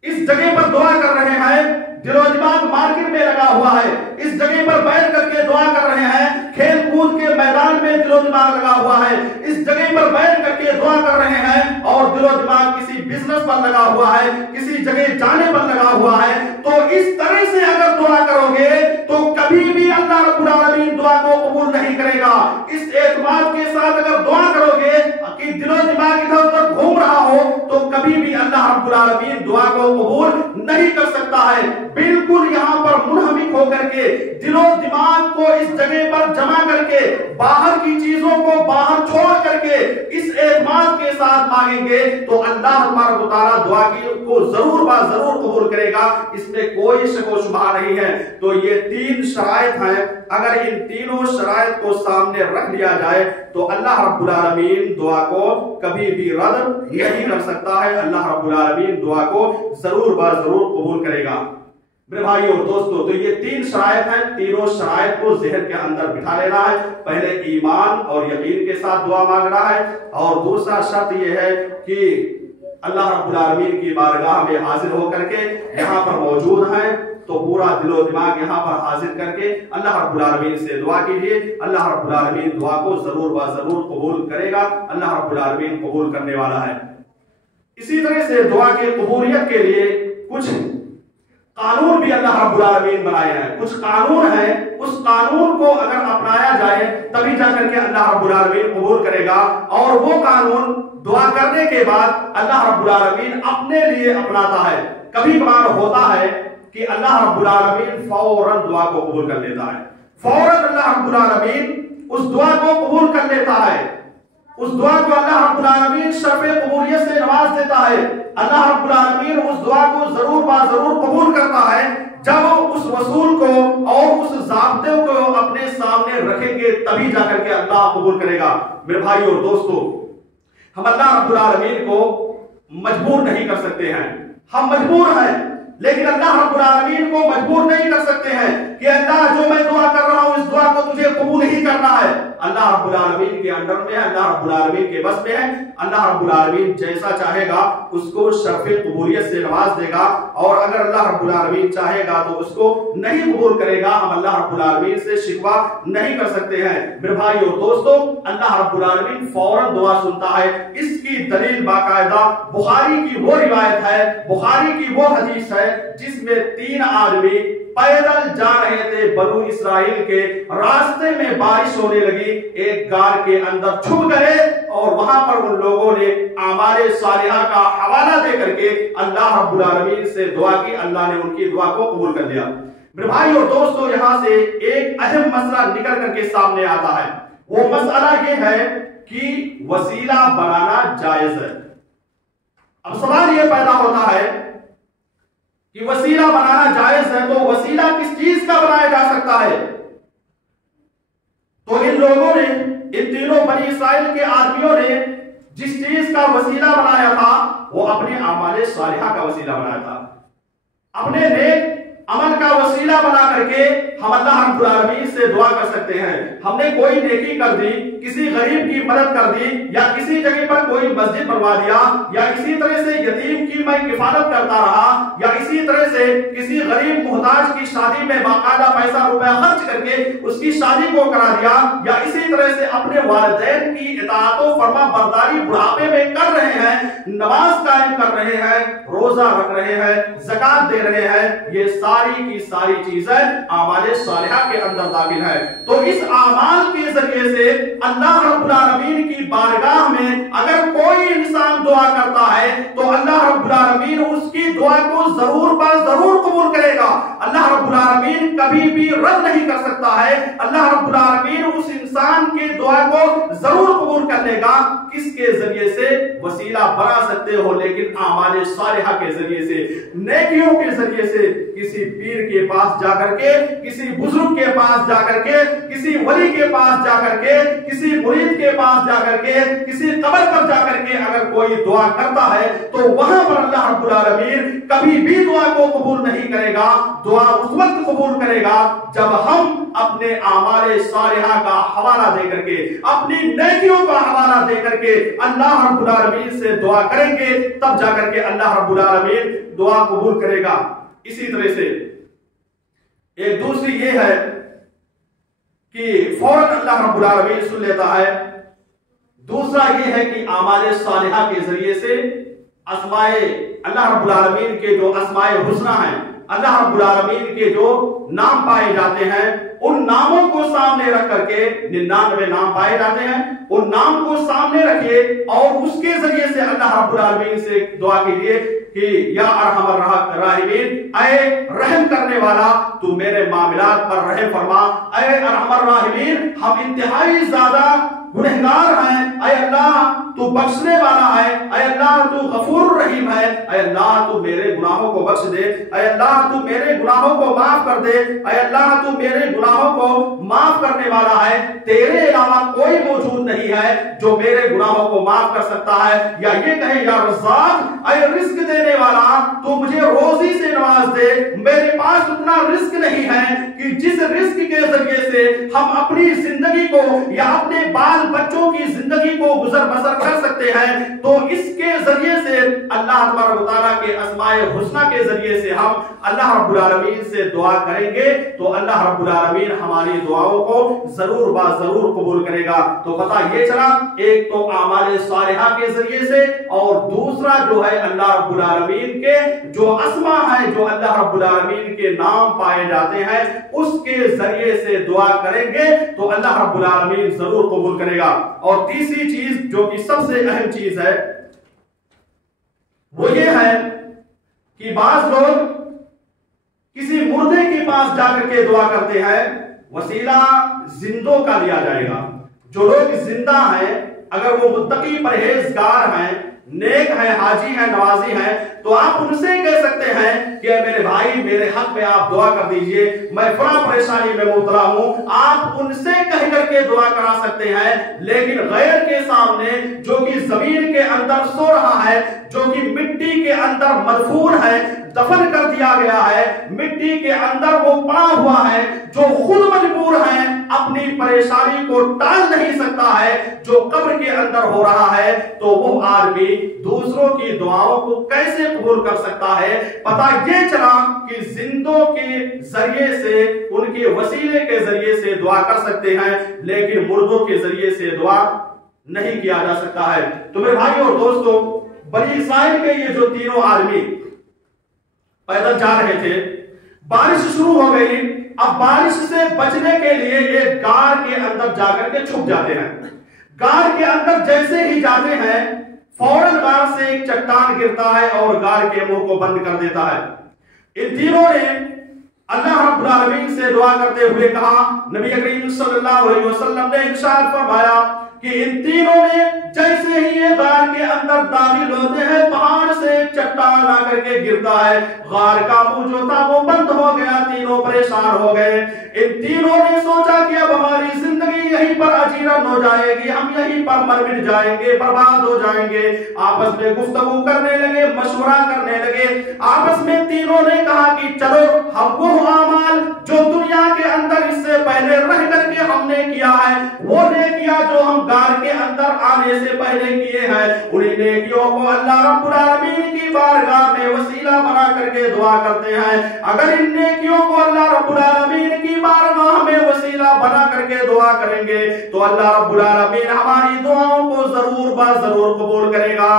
इस जगह पर दुआ कर रहे हैं, दिलो दिमाग मार्केट में लगा हुआ है, इस जगह पर बैठ करके दुआ कर रहे हैं, खेल कूद के मैदान में दिलो दिमाग लगा हुआ है, इस जगह पर बैठ करके दुआ कर रहे हैं और दिलो दिमाग किसी बिजनेस पर लगा हुआ है, किसी जगह जाने पर लगा हुआ है। तो इस तरह से अगर दुआ करोगे तो कभी भी अल्लाह रब्बुल आलमीन दुआ को कबूल नहीं करेगा। इस एतमाद के साथ अगर दुआ करोगे कि दिलो दिमाग इधर उधर घूम रहा हो तो कभी भी अल्लाह रब्बुल आलमीन दुआ को कबूल नहीं कर सकता है। बिल्कुल यहां पर मुनहमिक होकर के दिलो दिमाग को इस जगह पर जमा करके बाहर की चीजों को बाहर छोड़ करके इस एतमाद के साथ मांगेंगे तो अल्लाह तआला दुआ को जरूर जरूर कबूल करेगा, इसमें कोई शक व शुबहा नहीं है। तो ये तीन शराइत हैं, अगर इन तीनों शराइत को सामने रख लिया जाए तो अल्लाह रब्बुल आलमीन दुआ को कभी भी रद्द नहीं कर सकता है। अल्लाह रब्बुल आलमीन दुआ को जरूर जरूर कबूल करेगा। मेरे भाई और दोस्तों, तो ये तीन शराइत हैं, तीनों शराइत को ज़हन के अंदर बिठा लेना है। पहले ईमान और यकीन के साथ दुआ मांगना है और दूसरा शर्त यह है कि अल्लाह रब्बुल आलमीन की बारगाह में हाजिर होकर के यहाँ पर मौजूद है तो पूरा दिलो दिमाग यहाँ पर हाजिर करके अल्लाह रब्बुल आलमीन से दुआ कीजिए। अल्लाह रब्बुल आलमीन दुआ को जरूर जरूर कबूल करेगा। अल्लाह रब्बुल आलमीन कबूल करने वाला है। इसी तरह से दुआ की कबूलियत के लिए कुछ कानून भी अल्लाह रब्बुल आलमीन बनाए हैं। कुछ कानून है, उस कानून को अगर अपनाया जाए तभी जाकर के अल्लाह रब्बुल आलमीन कबूल करेगा। और वो कानून दुआ करने के बाद अल्लाह रब्बुल आलमीन अपने लिए अपनाता है। कभी कभार होता है कि अल्लाह रब्बुल आलमीन फौरन दुआ को कबूल कर लेता है, फौरन अल्लाह रब्बुल आलमीन उस दुआ को कबूल कर लेता है। उस दुआ को अल्लाह रब्बुल आलमीन शर्फ़े कबूलियत से नवाज देता है। अल्लाह रब्बुल आलमीन उस दुआ को जरूर कबूल करता है जब उस वसूल को और उस ज़ाब्ते को अपने सामने रखेंगे तभी जाकर के अल्लाह कबूल करेगा। मेरे भाई और दोस्तों, हम अल्लाह रब्बुल आलमीन को मजबूर नहीं कर सकते हैं। हम मजबूर हैं लेकिन अल्लाह रब्बुल आलमीन को मजबूर नहीं कर सकते हैं कि अल्लाह जो मैं दुआ कर रहा हूं इस दुआ को तुझे कबूल ही करना है। अल्लाह रब्बुल आलमीन के अंडर में है, अल्लाह रब्बुल आलमीन के बस में है। अल्लाह रब्बुल आलमीन जैसा चाहेगा उसको शर्फ़े कबूलियत से नवाज देगा और अगर अल्लाह रब्बुल आलमीन चाहेगा तो उसको नहीं कबूल करेगा। हम अल्लाह रब्बुल आलमीन से शिकवा नहीं कर सकते हैं। मेरे भाई और दोस्तों, अल्लाह रब्बुल आलमीन फौरन दुआ सुनता है। इसकी दलील बाकायदा बुखारी की वो रिवायत है, बुखारी की वो हदीस है जिसमें 3 आदमी पैदल जा रहे थे बनु इस्राइल के, रास्ते में बारिश होने लगी, एक गार के अंदर छुप गए और वहां पर उन लोगों ने आमाले सालिहा का हवाला दे करके अल्लाह रब्बुल आलमीन से दुआ की। अल्लाह ने उनकी दुआ को कबूल कर लिया। मेरे भाई और दोस्तों, यहां से एक अहम मसला निकल करके सामने आता है। वो मसला ये है कि वसीला बनाना जायज है। अब सवाल ये पैदा होता है कि वसीला बनाना जायज है, तो वसीला किस चीज का बनाया जा सकता है? तो इन लोगों ने, इन तीनों बनी इस्राइल के आदमियों ने जिस चीज का वसीला बनाया था वो अपने आमाले सालिहा का वसीला बनाया था। अपने नेक अमल का वसीला बना करके हम अल्लाह रब्बुल आलमीन से दुआ कर सकते हैं। हमने कोई नेकी कर दी, किसी गरीब की मदद कर दी, या किसी जगह पर कोई मस्जिद बनवा दिया, या इसी तरह से यतीम की मैं किफालत करता रहा, या इसी तरह से किसी गरीब मुहताज की शादी में बाकायदा पैसा रुपया खर्च करके उसकी शादी को करा दिया, या इसी तरह से अपने वालिदैन की इताअत व फरमा बरदारी बुढ़ापे में कर रहे हैं, नमाज कायम कर रहे हैं, रोजा रख रहे हैं, ज़कात दे रहे हैं, ये सारी की सारी चीजें आमाले सालिहा के अंदर दाखिल है। तो इस आमाल के जरिए से अल्लाह रब्बुल आलमीन की बारगाह में अगर कोई इंसान दुआ करता है तो अल्लाह रब्बुल आलमीन उसकी दुआ को जरूर जरूर कबूल करेगा। अल्लाह रब्बुल आलमीन कभी भी रद्द नहीं कर सकता है। अल्लाह रब्बुल आलमीन उस इंसान के दुआ को जरूर कबूल कर लेगा। किसके जरिए से? वसीला बना सकते हो, लेकिन आमाले सालिहा के जरिए से, नेकियों के जरिए से, किसी पीर के पास जाकर के, किसी बुजुर्ग के पास जाकर के, किसी वली के पास जाकर के, किसी मुरीद के पास जाकर के, किसी कब्र पर जाकर के अगर कोई दुआ करता है तो वहां पर अल्लाह रब्बुल आलमीन कभी भी दुआ को कबूल नहीं करेगा। दुआ उस वक्त कबूल करेगा जब हम अपने आमाले सालिहा का हवाला दे करके, अपनी नेकियों का हवाला दे करके अल्लाह रब्बुल आलमीन से दुआ करेंगे, तब जाकर के अल्लाह रब्बुल आलमीन दुआ कबूल करेगा। इसी तरह से एक दूसरी ये है कि फौरन अल्लाह रब्बुल आलमीन सुन लेता है। दूसरा ये है कि आमाले सालिहा के जरिए से अस्माए अल्लाह रब्बुल आलमीन के जो अस्माए हुस्ना हैं, अल्लाह रब्बुल आलमीन के जो नाम पाए जाते हैं, उन नामों को सामने रख करके 99 नाम पाए जाते हैं, उन नाम को सामने रखिए और उसके जरिए से अल्लाह रब्बुल आलमीन से दुआ कीजिए कि या अरहमर राहिमीन, ऐ रहम करने वाला तू मेरे मामलात पर रहम फरमा। ऐ अरहमर राहिमीन, हम इंतहाई ज्यादा गुनहगार हैं, ऐ अल्लाह तू बख्शने वाला है, ऐ अल्लाह तू गफूर रहीम है, ऐ अल्लाह तू मेरे गुनाहों को बख्श दे, ऐ अल्लाह तू मेरे गुनाहों को माफ कर दे, ऐ अल्लाह तू मेरे गुनाहों को माफ करने वाला है। तेरे अलावा कोई मौजूद नहीं है जो मेरे गुनाहों को माफ कर सकता है। या ये कहे या रज़्ज़ाक़, ऐ रिज़्क़ देने वाला तू मुझे रोजी से नवाज दे। मेरे पास उतना रिज़्क़ नहीं है कि जिस रिज़्क़ के जरिए से हम अपनी जिंदगी को या अपने बाल बच्चों की जिंदगी को गुजर बसर कर सकते हैं। तो इसके जरिए से अल्लाह तबारक व तआला के अस्माए हुस्ना के जरिए से हम अल्लाह रब्बुल आलमीन से दुआ करेंगे तो अल्लाह रब्बुल आलमीन हमारी दुआओं को जरूर जरूर कबूल करेगा। तो पता ये चला, एक तो आमाले सालिहा के जरिए से, और दूसरा जो है अल्लाह रब्बुल आलमीन के जो अस्मा है, जो अल्लाह रब्बुल आलमीन के नाम पाए जाते हैं, उसके जरिए से दुआ करेंगे तो अल्लाह रब्बुल आलमीन जरूर कबूल करेगा। और तीसरी चीज जो कि सबसे अहम चीज है वो ये है कि बाज लोग किसी मुर्दे के पास जाकर के दुआ करते हैं, वसीला जिंदों का लिया जाएगा। जो लोग जिंदा हैं, अगर वो मुत्तकी परहेजगार हैं, नेक है, हाजी है, नवाजी है, तो आप उनसे कह सकते हैं कि मेरे भाई मेरे हक में आप दुआ कर दीजिए, मैं बड़ा परेशानी में मुब्तला हूं। आप उनसे कह करके दुआ करा सकते हैं, लेकिन गैर के सामने जो कि जमीन के अंदर सो रहा है, जो कि मिट्टी के अंदर मदफून है, दफन कर दिया गया है, मिट्टी के अंदर वो पड़ा हुआ है, जो खुद मजबूर है, अपनी परेशानी को टाल नहीं सकता है, जो कब्र के अंदर हो रहा है, तो वो आदमी दूसरों की दुआओं को कैसे कबूल कर सकता है? पता ये चला कि जिंदों के जरिए से, उनके वसीले के जरिए से दुआ कर सकते हैं, लेकिन मुर्दों के जरिए से दुआ नहीं किया जा सकता है। तो मेरे भाई और दोस्तों, बनी इस्राइल के ये जो तीनों आदमी पैदल जा रहे थे, बारिश शुरू हो गई अब बारिश से बचने के लिए एक गार के अंदर जाकर के छुप जाते हैं। गार के अंदर जैसे ही जाते हैं फौरन गार से एक चट्टान गिरता है और गार के मुंह को बंद कर देता है। इन तीनों ने अल्लाह रब्बुल आलमीन से दुआ करते हुए कहा, नबी करीम सल्लल्लाहु अलैहि वसल्लम ने इरशाद फरमाया कि इन तीनों ने जैसे ही ये गार के अंदर दाखिल होते हैं पहाड़ से चट्टान आकर के गिरता है, गार का मुंह जो था वो बंद हो गया, तीनों परेशान हो गए। इन तीनों ने सोचा कि अब हमारी जिंदगी यहीं पर अजीरन हो जाएगी, हम यहीं पर मर मिट जाएंगे, बर्बाद हो जाएंगे। आपस में गुफ्तगू करने लगे, मशवरा करने लगे। आपस में तीनों ने कहा कि चलो हम वो अमाल जो दुनिया के अंदर इससे पहले रह करके हमने किया है, वो नेकियां जो हम गार के अंदर आने से पहले किए हैं, उन्हीं नेकियों को अल्लाह रब्बुल आलमीन की बारगाह में वसीला बना करके दुआ करते हैं। अगर इन नेकियों को अल्लाह रब्बुल आलमीन की बारगाह में वसीला बना करके दुआ करेंगे तो अल्लाह रब्बुल आलमीन हमारी दुआओं को जरूर जरूर कबूल करेगा।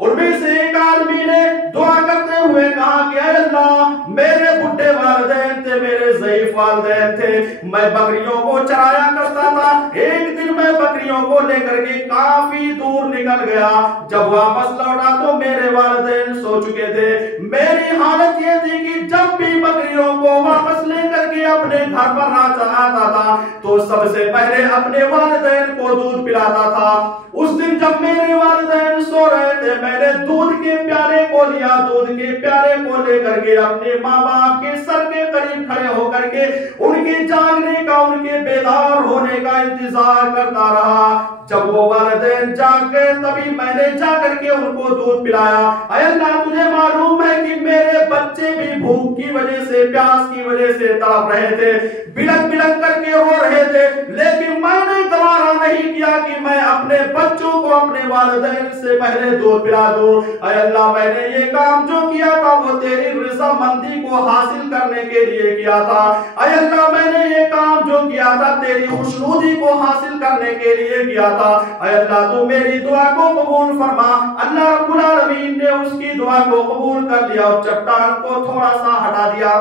उनमें से एक आदमी ने दुआ करते हुए कहा कि अल्लाह मेरे बुढ़े वालिदैन थे, मेरे ज़ईफ वालिदैन थे, मैं बकरियों को चराया करता था। एक दिन मैं बकरियों को लेकर के काफी दूर निकल गया, जब वापस लौटा तो मेरे वालिदैन सो चुके थे। मेरी हालत ये थी कि जब भी बकरियों को वापस लेकर के अपने घर पर आता था तो सबसे पहले अपने वालिदैन को दूध पिलाता था। उस दिन जब मेरे वालिदैन सो रहे थे मैंने दूध के प्याले को लिया, दूध के प्याले को लेकर के अपने माँ बाप के सर के करीब खड़े होकर के उनके जागने का, उनके बेदार होने का इंतजार करता रहा। जब वो वालिदैन जाग गए तभी मैंने जाकर के उनको दूध पिलाया। अल्लाह तुझे मालूम है कि मेरे बच्चे भी भूख की वजह से, प्यास की वजह से तड़प रहे थे, बिलक बिलक करके रो रहे थे, लेकिन मैंने गवारा नहीं किया कि मैं अपने बच्चों को अपने वालिदैन से पहले दूध पिला दूं। अल्लाह मैंने ये काम जो किया था वो तेरी रज़ामंदी को हासिल करने के लिए किया था। अल्लाह मैंने ये काम जो किया था तेरी खुशनुदी को हासिल करने के लिए किया था। अल्लाह तू मेरी दुआ को कबूल फरमा। अल्लाह रब्बुल आलमीन ने उसकी दुआ को कबूल कर लिया और चट्टान को थोड़ा सा हटा दिया,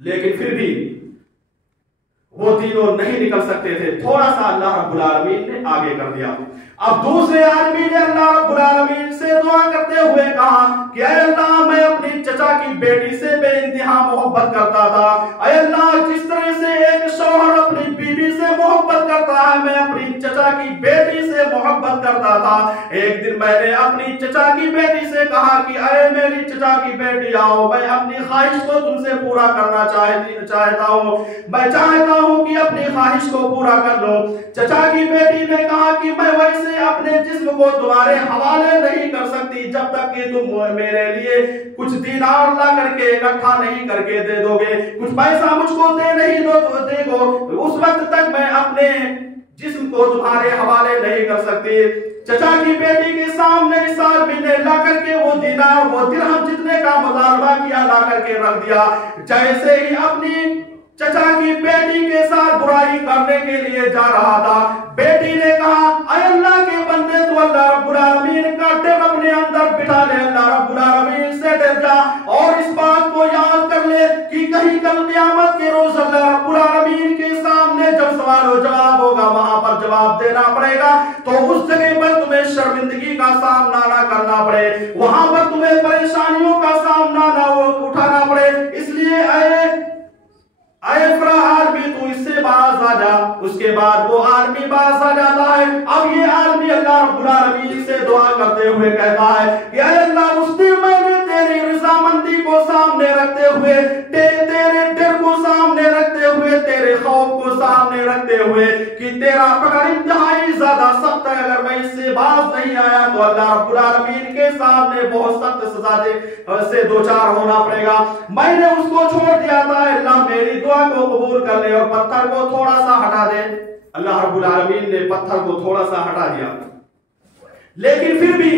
लेकिन फिर भी वो तीनों नहीं निकल सकते थे। थोड़ा सा अल्लाह रब्बुल आलमीन ने आगे कर दिया। अब दूसरे आदमी ने अल्लाह रब्बुल आलमीन से दुआ करते हुए कहा कि अल्लाह मैं अपनी चचा की बेटी से बेइंतहा मोहब्बत करता था। अल्लाह जिस तरह से एक शौहर अपनी बीवी से मोहब्बत करता है मैं अपनी चचा की बेटी से मोहब्बत करता था। एक दिन मैंने अपनी चचा की बेटी से कहा कि अरे मेरी चचा की बेटी आओ, मैं अपनी ख्वाहिश को तुमसे पूरा करना चाहता हूँ, मैं चाहता हूँ कि अपनी ख्वाहिश को पूरा कर लो। चचा की बेटी ने कहा कि मैं वैसे अपने जिस्म को तुम्हारे हवाले नहीं कर सकती जब तक कि तुम मेरे लिए कुछ दीनार ला करके इकट्ठा नहीं करके दे दोगे, कुछ पैसा मुझको दे नहीं दोगे, उस वक्त तक मैं अपने जिस्म को तुम्हारे हवाले नहीं कर सकती। चचा की बेटी के सामने इस आदमी ने ला करके वो दीनार, वो दिरहम जितने का मुतालबा किया ला करके रख दिया। जैसे ही अपनी चचा की बेटी के साथ बुराई करने के लिए जा रहा था, बेटी ने कहा अल्लाह के बंदे तू अल्लाह रब्बुल आलमीन का डर अपने अंदर बिठा ले, अल्लाह रब्बुल आलमीन से डर जा और इस बात को याद कर ले कि कहीं कल क़यामत के रोज अल्लाह रब्बुल आलमीन के सामने जब सवाल और जवाब होगा वहां पर जवाब देना पड़ेगा, तो उस जगह पर तुम्हें शर्मिंदगी का सामना ना करना पड़े, वहां पर तुम्हें परेशानियों का सामना ना उठाना पड़े। इसलिए आर्मी तू इससे बाज आ जा। उसके बाद वो आर्मी बाज आ जाता है। अब ये आर्मी अल्लाह रब्बुल आलमीन से दुआ करते हुए कहता है कि अल्लाह उस दिन मैंने तेरी रज़ामंदी को सामने रखते हुए, तेरे डर को सामने रखते हुए, तेरे खौफ को सामने रखते हुए कि तेरा पकड़ इंतहाई ज्यादा सख्त है, अगर मैं इससे बाज नहीं आया तो अल्लाह रब्बुल आलमीन के सामने बहुत सख्त सजा से दो चार होना पड़ेगा। मैंने उसको छोड़ दिया था, अल्लाह मेरी दुआ को कबूल कर ले और पत्थर को थोड़ा सा हटा दे। अल्लाह रब्बुल आलमीन ने पत्थर को थोड़ा सा हटा दिया, लेकिन फिर भी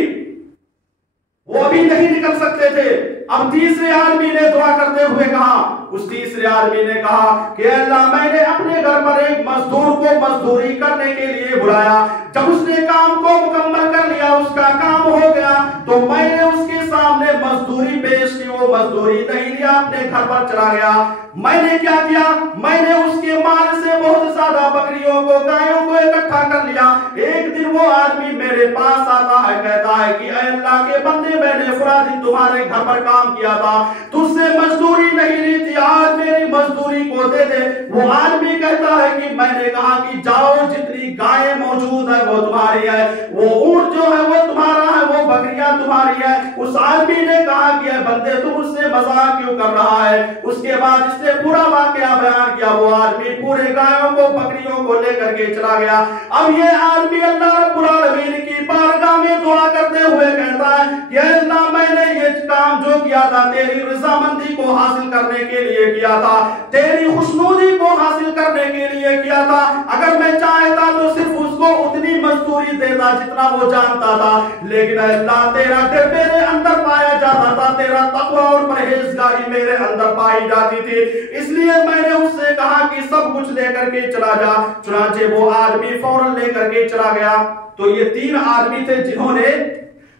वो भी नहीं निकल सकते थे। अब तीसरे आदमी ने दुआ करते हुए कहा, उस तीसरे आदमी ने कहा कि अल्लाह मैंने अपने घर पर एक मजदूर को मजदूरी करने के लिए बुलाया, जब उसने काम को मुकम्मल कर लिया, उसका काम हो गया, तो मैंने उसके सामने मजदूरी पेश की। वो मजदूरी नहीं लिया, अपने घर पर चला गया। मैंने क्या किया, मैंने उसके माल से बहुत ज्यादा बकरियों को, गायों को इकट्ठा कर लिया। एक दिन वो आदमी मेरे पास आता है, कहता है कि अल्लाह के बंदे, मैंने फला दिन तुम्हारे घर पर काम किया था, तुझसे मजदूरी नहीं ली थी, आज मेरी मजदूरी को दे दे। वो आदमी कहता है कि मैंने कहा कि जाओ, जितनी गायें मौजूद है वो तुम्हारी है, वो ऊंट जो है वो तुम्हारा है, वो बकरियां तुम्हारी है। उस आदमी ने कहा कि बंदे तुम उससे मजाक क्यों कर रहा है। उसके बाद इसने पूरा वाकया बयान किया। वो आदमी पूरे गायों को, बकरियों को लेकर के चला गया। अब ये आदमी अल्लाह रब्बुल आलमीन की बारगाह में दुआ करते हुए कहता है कि अल्लाह, मैंने ये काम जो किया था तेरी रज़ामंदी को हासिल करने के लिए किया था, तेरी खुशनुदी को हासिल करने के लिए किया था। अगर मैं चाहता तो सिर्फ उसको उतनी मजदूरी देता जितना वो जानता था, लेकिन अल्लाह तेरा डर मेरे अंदर पाया जाता था, तेरा तक़वा और परहेजगारी मेरे अंदर पाई जाती थी, इसलिए मैंने उससे कहा कि सब कुछ लेकर के चला जा। चुनांचे वो आदमी फौरन लेकर के चला गया। तो ये 3 आदमी थे जिन्होंने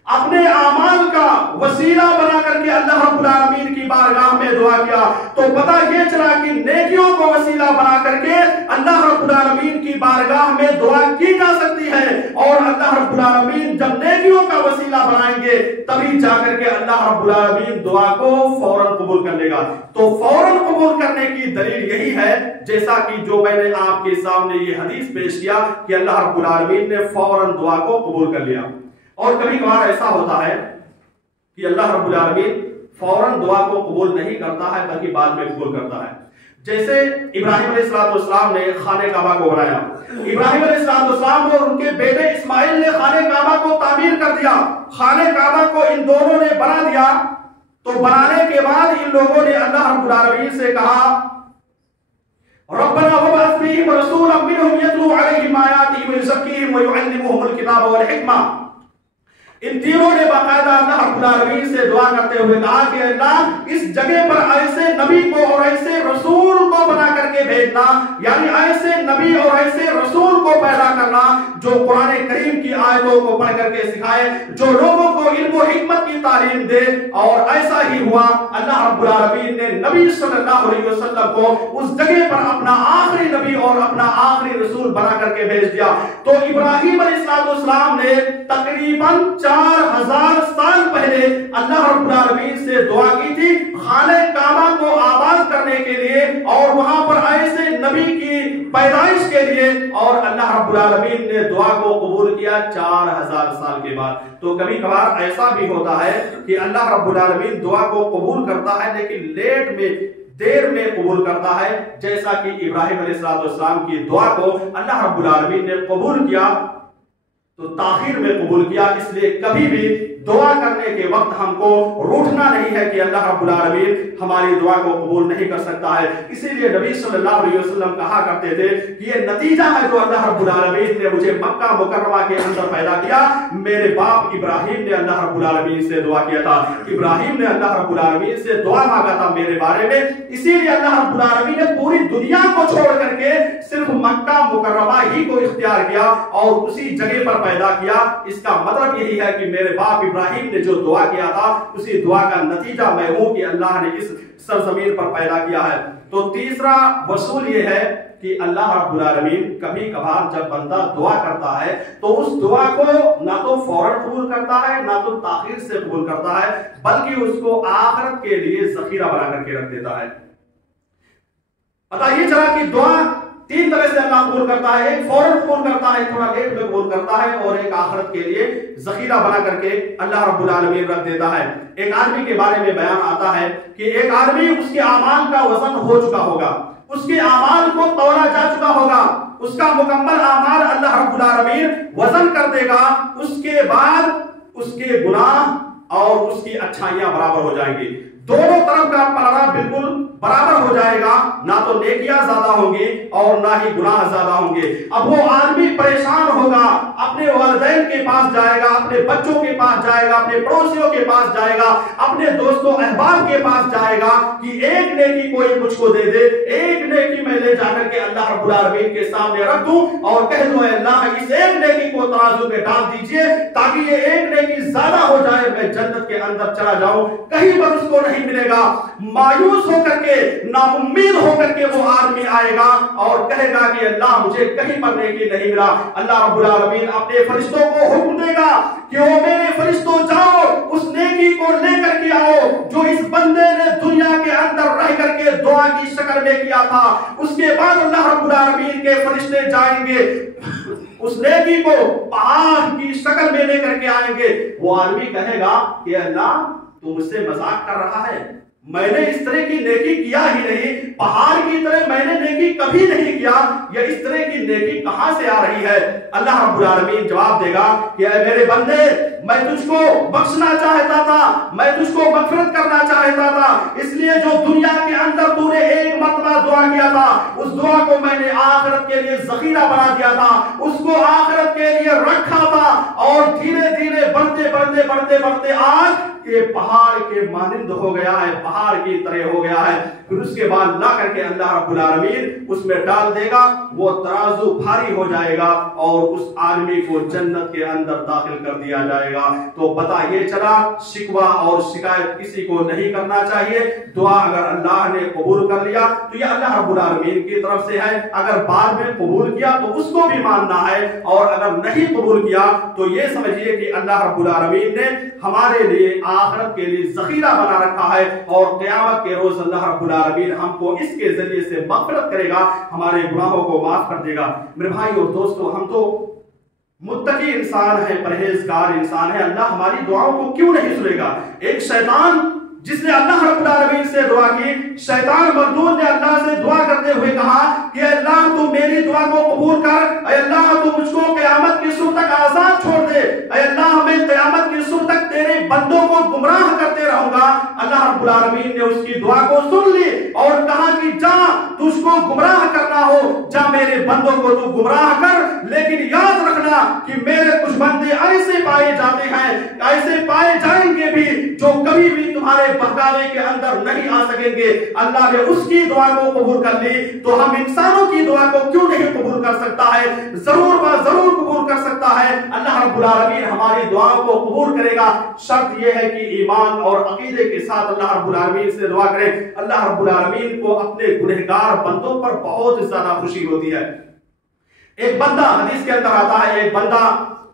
अपने आमाल का वसीला बना करके अल्लाह रब्बुल आलमीन की बारगाह में दुआ किया। तो पता ये चला कि नेकियों को वसीला बना करके अल्लाह रब्बुल आलमीन की बारगाह में दुआ की जा सकती है, और अल्लाह रब्बुल आलमीन जब नेकियों का वसीला बनाएंगे तभी जाकर के अल्लाह रब्बुल आलमीन दुआ को फौरन कबूल कर लेगा। तो फौरन कबूल करने की दलील यही है, जैसा कि जो मैंने आपके सामने ये हदीस पेश किया कि अल्लाह रब्बुल आलमीन ने फौरन दुआ को कबूल कर लिया। और कभी कभार ऐसा होता है कि अल्लाह रब्बुल आलमीन फौरन दुआ को कबूल नहीं करता है, बल्कि बाद में कबूल करता है। जैसे इब्राहिम अलैहिस्सलाम ने खाने काबा को बनाया, इब्राहिम अलैहिस्सलाम और उनके बेटे इस्माइल ने खाने काबा को तामीर कर दिया। खाने काबा को इन दोनों ने बना दिया। तो बनाने के बाद इन लोगों ने अल्लाह रब्बुल आलमीन से कहा, रब्बना वबअस फीहिम रसूलन मिनहुम यतलू अलैहिम आयातिहि व युज़क्कीहिम व युअल्लिमुहुमुल किताब वल हिकमा। इन तीनों ने बाकायदा अल्लाह रब्बुल आलमीन से दुआ करते हुए कहा कि अल्लाह, इस जगह पर ऐसे नबी को और ऐसे रसूल को बना करके भेजना, यानी ऐसे नबी और ऐसे रसूल को पैदा करना जो कुरान करीम की आयतों को पढ़ करके सिखाए, जो लोगों को इल्म और हिकमत की तालीम दे। और ऐसा ही हुआ, अल्लाह रब्बुल आलमीन ने नबी सल्लल्लाहु अलैहि वसल्लम को उस जगह पर अपना आखिरी नबी और अपना आखिरी रसूल बना करके भेज दिया। तो इब्राहिम अलैहिस्सलाम ने तकरीबन 4000 साल पहले अल्लाह रब्बुल आलमीन से दुआ की थी खाने काबा को आबाद करने के लिए और वहां पर ऐसे नबी की पैदाइश के लिए, और अल्लाह रब्बुल आलमीन ने दुआ को कबूल किया 4000 साल के बाद। तो कभी कभार ऐसा भी होता है कि अल्लाह रब्बुल आलमीन दुआ को कबूल करता है, लेकिन लेट में, देर में कबूल करता है, जैसा कि इब्राहिम अलैहिस्सलाम की दुआ को अल्लाह रब्बुल आलमीन ने कबूल किया तो ताखीर में कबूल किया। इसलिए कभी भी दुआ करने के वक्त हमको रूठना नहीं है कि अल्लाह रब्बुल आलमीन हमारी दुआ को कबूल नहीं कर सकता है। इसीलिए नबी सल्लल्लाहु अलैहि वसल्लम कहा करते थे कि ये नतीजा है जो अल्लाह रब्बुल आलमीन ने मुझे मक्का मुकर्रमा के अंदर पैदा किया। मेरे बाप इब्राहिम ने अल्लाह रब्बुल आलमीन से दुआ किया था, इब्राहिम ने अल्लाह रब्बुल आलमीन से दुआ मांगा था मेरे बारे में, इसीलिए अल्लाह रब्बुल आलमीन ने पूरी दुनिया को छोड़ करके सिर्फ मक्का मुकर्रमा ही को इख्तियार किया और उसी जगह पर पैदा किया। इसका मतलब यही है कि मेरे बाप इब्राहिम ने जो दुआ किया था उसी दुआ का नतीजा मैं हूं कि अल्लाह ने इस सरजमीन पर पैदा किया है। तो तीसरा वसूल ये है कि अल्लाह रब्बुल आलमीन कभी कभार जब बंदा दुआ करता है तो उस दुआ को ना तो फौरन कबूल करता है ना तो ताखीर से कबूल करता है, बल्कि उसको आखिरत के लिए जखीरा बना करके रख देता है। पता ये चला कि दुआ 3 तरह से अल्लाह कबूल करता है, एक फौरन कबूल करता है, थोड़ा लेट में कबूल करता है, और एक आखिरत के लिए जखीरा बना करके अल्लाह रब्बुल आलमीन रख देता है। एक आदमी के बारे में बयान आता है कि एक आदमी, उसके आमाल का वजन हो चुका होगा, उसके आमाल को तौला जा चुका होगा, उसका मुकम्मल आमाल अल्लाह रब्बुल आलमीन वजन कर देगा। उसके बाद उसके गुनाह और उसकी अच्छाइयां बराबर हो जाएंगी, दोनों तरफ का पलड़ा बिल्कुल बराबर हो जाएगा, ना तो नेकियां ज्यादा होंगी और ना ही गुनाह ज्यादा होंगे। अब वो आदमी परेशान होगा, अपने वालिदैन के पास जाएगा, अपने बच्चों के पास जाएगा, अपने पड़ोसियों के पास जाएगा, अपने दोस्तों अहबाब के पास जाएगा कि एक नेकी कोई मुझको दे दे, एक नेकी मैं ले जाकर के अल्लाह रब्बुल आलमीन के सामने रख दूं और कह दूं अल्लाह इस एक नेकी को तराजू में डाल दीजिए ताकि ये एक नेकी ज्यादा हो जाए, मैं जन्नत के अंदर चला जाऊं। कहीं पर उसको नहीं मिलेगा। मायूस होकर के, नाउम्मीद होकर के वो आदमी आएगा और कहेगा कि अल्लाह मुझे कहीं पर नेकी नहीं मिला। अल्लाह रब्बुल आलमीन अपने फरिश्तों को हुक्म देगा कि ओ मेरे फरिश्तों जाओ उस नेकी को लेकर के आओ जो इस बंदे ने दुनिया के अंदर रह करके दुआ की शक्ल में किया था। उसके बाद अल्लाह रब्बुल आलमीन के फरिश्ते जाएंगे उस नेकी को पहाड़ की शक्ल में लेकर के आएंगे। वो आदमी कहेगा कि अल्लाह तू मुझसे मजाक कर रहा है, मैंने इस तरह की नेकी किया ही नहीं, पहाड़ की तरह मैंने नेकी कभी नहीं किया, या इस तरह की नेकी कहां से आ रही है। अल्लाह रब्बुल आलमीन जवाब देगा कि ऐ मेरे बंदे, मैं तुझको बख्शना चाहता था, मैं तुझको मगफिरत करना चाहता था, इसलिए जो दुनिया के अंदर तूने एक मर्तबा दुआ किया था उस दुआ को मैंने आखिरत के लिए जखीरा बना दिया था, उसको आखिरत के लिए रखा था, और धीरे धीरे बढ़ते बढ़ते बढ़ते बढ़ते आज ये पहाड़ के मानिंद हो गया है, पहाड़ की तरह हो गया है। फिर उसके बाद ला करके अल्लाह रब्बुल आलमीन उसमें डाल देगा, वो तराजू भारी हो जाएगा और उस आदमी को जन्नत के अंदर दाखिल कर दिया जाएगा। तो पता ये चला शिकवा और शिकायत किसी को नहीं करना चाहिए। दुआ अगर अल्लाह ने कबूल कर लिया तो ये अल्लाह रब्बुल आलमीन की तरफ से है, अगर बाद में कबूल किया तो उसको भी मानना है, और अगर नहीं कबूल किया तो ये समझिए कि अल्लाह रब्बुल आलमीन ने हमारे लिए आखिरत के लिए जखीरा बना रखा है, और क़यामत के रोज अल्लाह रब्बुल आलमीन हमको इसके जरिए से मग़फ़िरत करेगा, हमारे गुनाहों को माफ कर देगा। मेरे भाई और दोस्तों, हम तो मुत्तकी इंसान है, परहेजगार इंसान है, अल्लाह हमारी दुआओं को क्यों नहीं सुनेगा। एक शैतान जिसने अल्लाह रब्बुल आलमीन से दुआ की, शैतान मरदूद ने अल्लाह से दुआ करते हुए कहा कि अल्लाह तू मेरी दुआ को कबूल कर, अल्लाह तू मुझको क़यामत की सुबह तक आजाद छोड़ दे, अल्लाह मैं क़यामत की सुबह तक तेरे बंदों को गुमराह करते रहूंगा। अल्लाह रब्बुल आलमीन ने उसकी दुआ को सुन ली और कहा कि जा तुझको गुमराह करना हो, जा मेरे बंदों को तू गुमराह कर, लेकिन याद रखना कि मेरे कुछ बंदे ऐसे पाए जाते हैं, ऐसे पाए जाएंगे भी जो कभी भी तुम्हारे बहकावे के अंदर नहीं आ सकेंगे। अल्लाह ने उसकी दुआ को कबूल कर ली, तो हम इंसानों की दुआ को क्यों नहीं कबूल कर सकता है? जरूर जरूर कबूल कर सकता है। अल्लाह रब्बुल आलमीन हमारी दुआओं को कबूल करेगा, शर्त यह है कि ईमान और अकीदे के साथ अल्लाह रब्बुल आलमीन से दुआ करें। अल्लाह रब्बुल आलमीन को अपने गुनहगार बंदों पर बहुत ज्यादा खुशी होती है। एक बंदा, हदीस के अंदर आता है, एक बंदा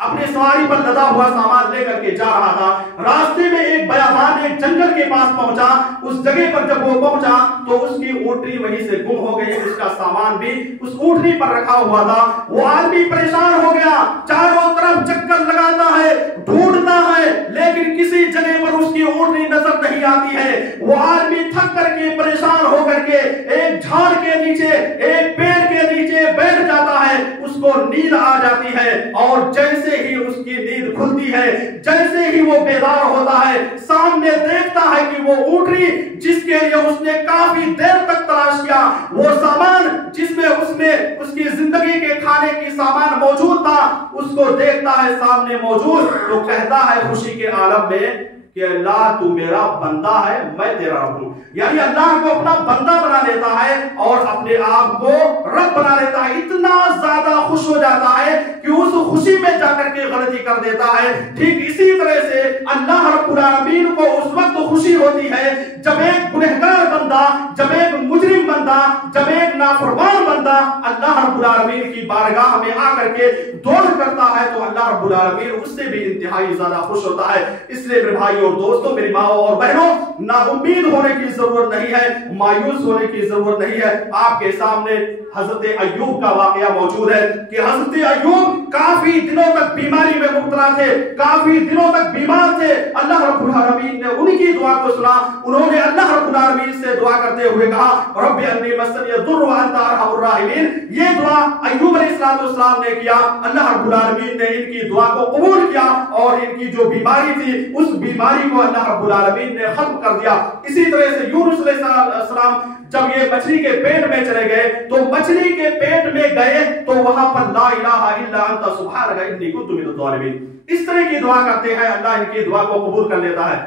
अपने सवारी पर लदा हुआ सामान लेकर के जा रहा था। रास्ते में एक बयाबान, एक जंगल के पास पहुंचा। उस जगह पर जब वो पहुंचा तो उसकी ऊँटनी वहीं से गुम हो गई, उसका सामान भी उस ऊँटनी पर रखा हुआ था। वो आदमी परेशान हो गया, चारों तरफ चक्कर लगाता है, ढूंढता है, लेकिन किसी जगह पर उसकी ऊँटनी नजर नहीं आती है। वो आदमी थक करके, परेशान होकर के एक झाड़ के नीचे, एक पेड़ के नीचे बैठ जाता है। उसको नींद आ जाती है, और जैसे ही उसकी नींद खुलती है, जैसे ही वो बेदार होता है, सामने देखता है कि वो ऊँटनी जिसके लिए उसने काफी देर तक तलाश किया, वो सामान जिसमें उसने उसकी जिंदगी के खाने की सामान मौजूद था, उसको देखता है सामने मौजूद, तो कहता है खुशी के आलम में कि अल्लाह तू मेरा बंदा है, मैं तेरा रब हूं। यानी अल्लाह को अपना बंदा बना लेता है और अपने आप को रब बना लेता है। इतना ज्यादा खुश हो जाता है कि उस खुशी में जाकर के गलती कर देता है। ठीक इसी तरह से अल्लाह रब्बुल आलमीन को उस वक्त खुशी होती है जब एक गुनहगार बंदा, जब एक मुजरिम बंदा, जब एक नाफरमान बंदा अल्लाह रब्बुल आलमीन की बारगाह में आकर के दुआ करता है, तो अल्लाह रब्बुल आलमीन उससे भी इंतहाई ज्यादा खुश होता है। इसलिए मेरे भाई और दोस्तों, मेरी माओ और बहनों, नाउम्मीद होने की जरूरत नहीं है, मायूस होने की जरूरत नहीं है। आपके सामने हजरत अय्यूब का वाकया मौजूद है कि हजरत अय्यूब काफी दिनों तक बीमारी में मुब्तला थे, काफी दिनों तक बीमार थे। अल्लाह रब्बुल आलमीन ने उनकी दुआ को सुना। उन्होंने अल्लाह रब्बुल आलमीन से दुआ करते हुए कहा, रब्बी अन्नी मस्सनी यद्दुर्रु व अंता अरहमुर राहिमीन। ये दुआ अय्यूब अलैहिस्सलाम ने किया। अल्लाह रब्बुल आलमीन ने इनकी दुआ को कबूल किया और इनकी जो बीमारी थी उस बीमारी को अल्लाह रब्बुल आलमीन ने खत्म कर दिया। इसी तरह से यूनुस अलैहिस्सलाम जब ये मछली के पेट में चले गए, तो मछली के पेट में गए तो वहां पर ला इलाहा इल्ला अंता सुब्हानका इन्नी कुन्तु मिनज़ ज़ालिमीन। इस तरह की दुआ करते हैं, अल्लाह इनकी दुआ को कबूल कर लेता है।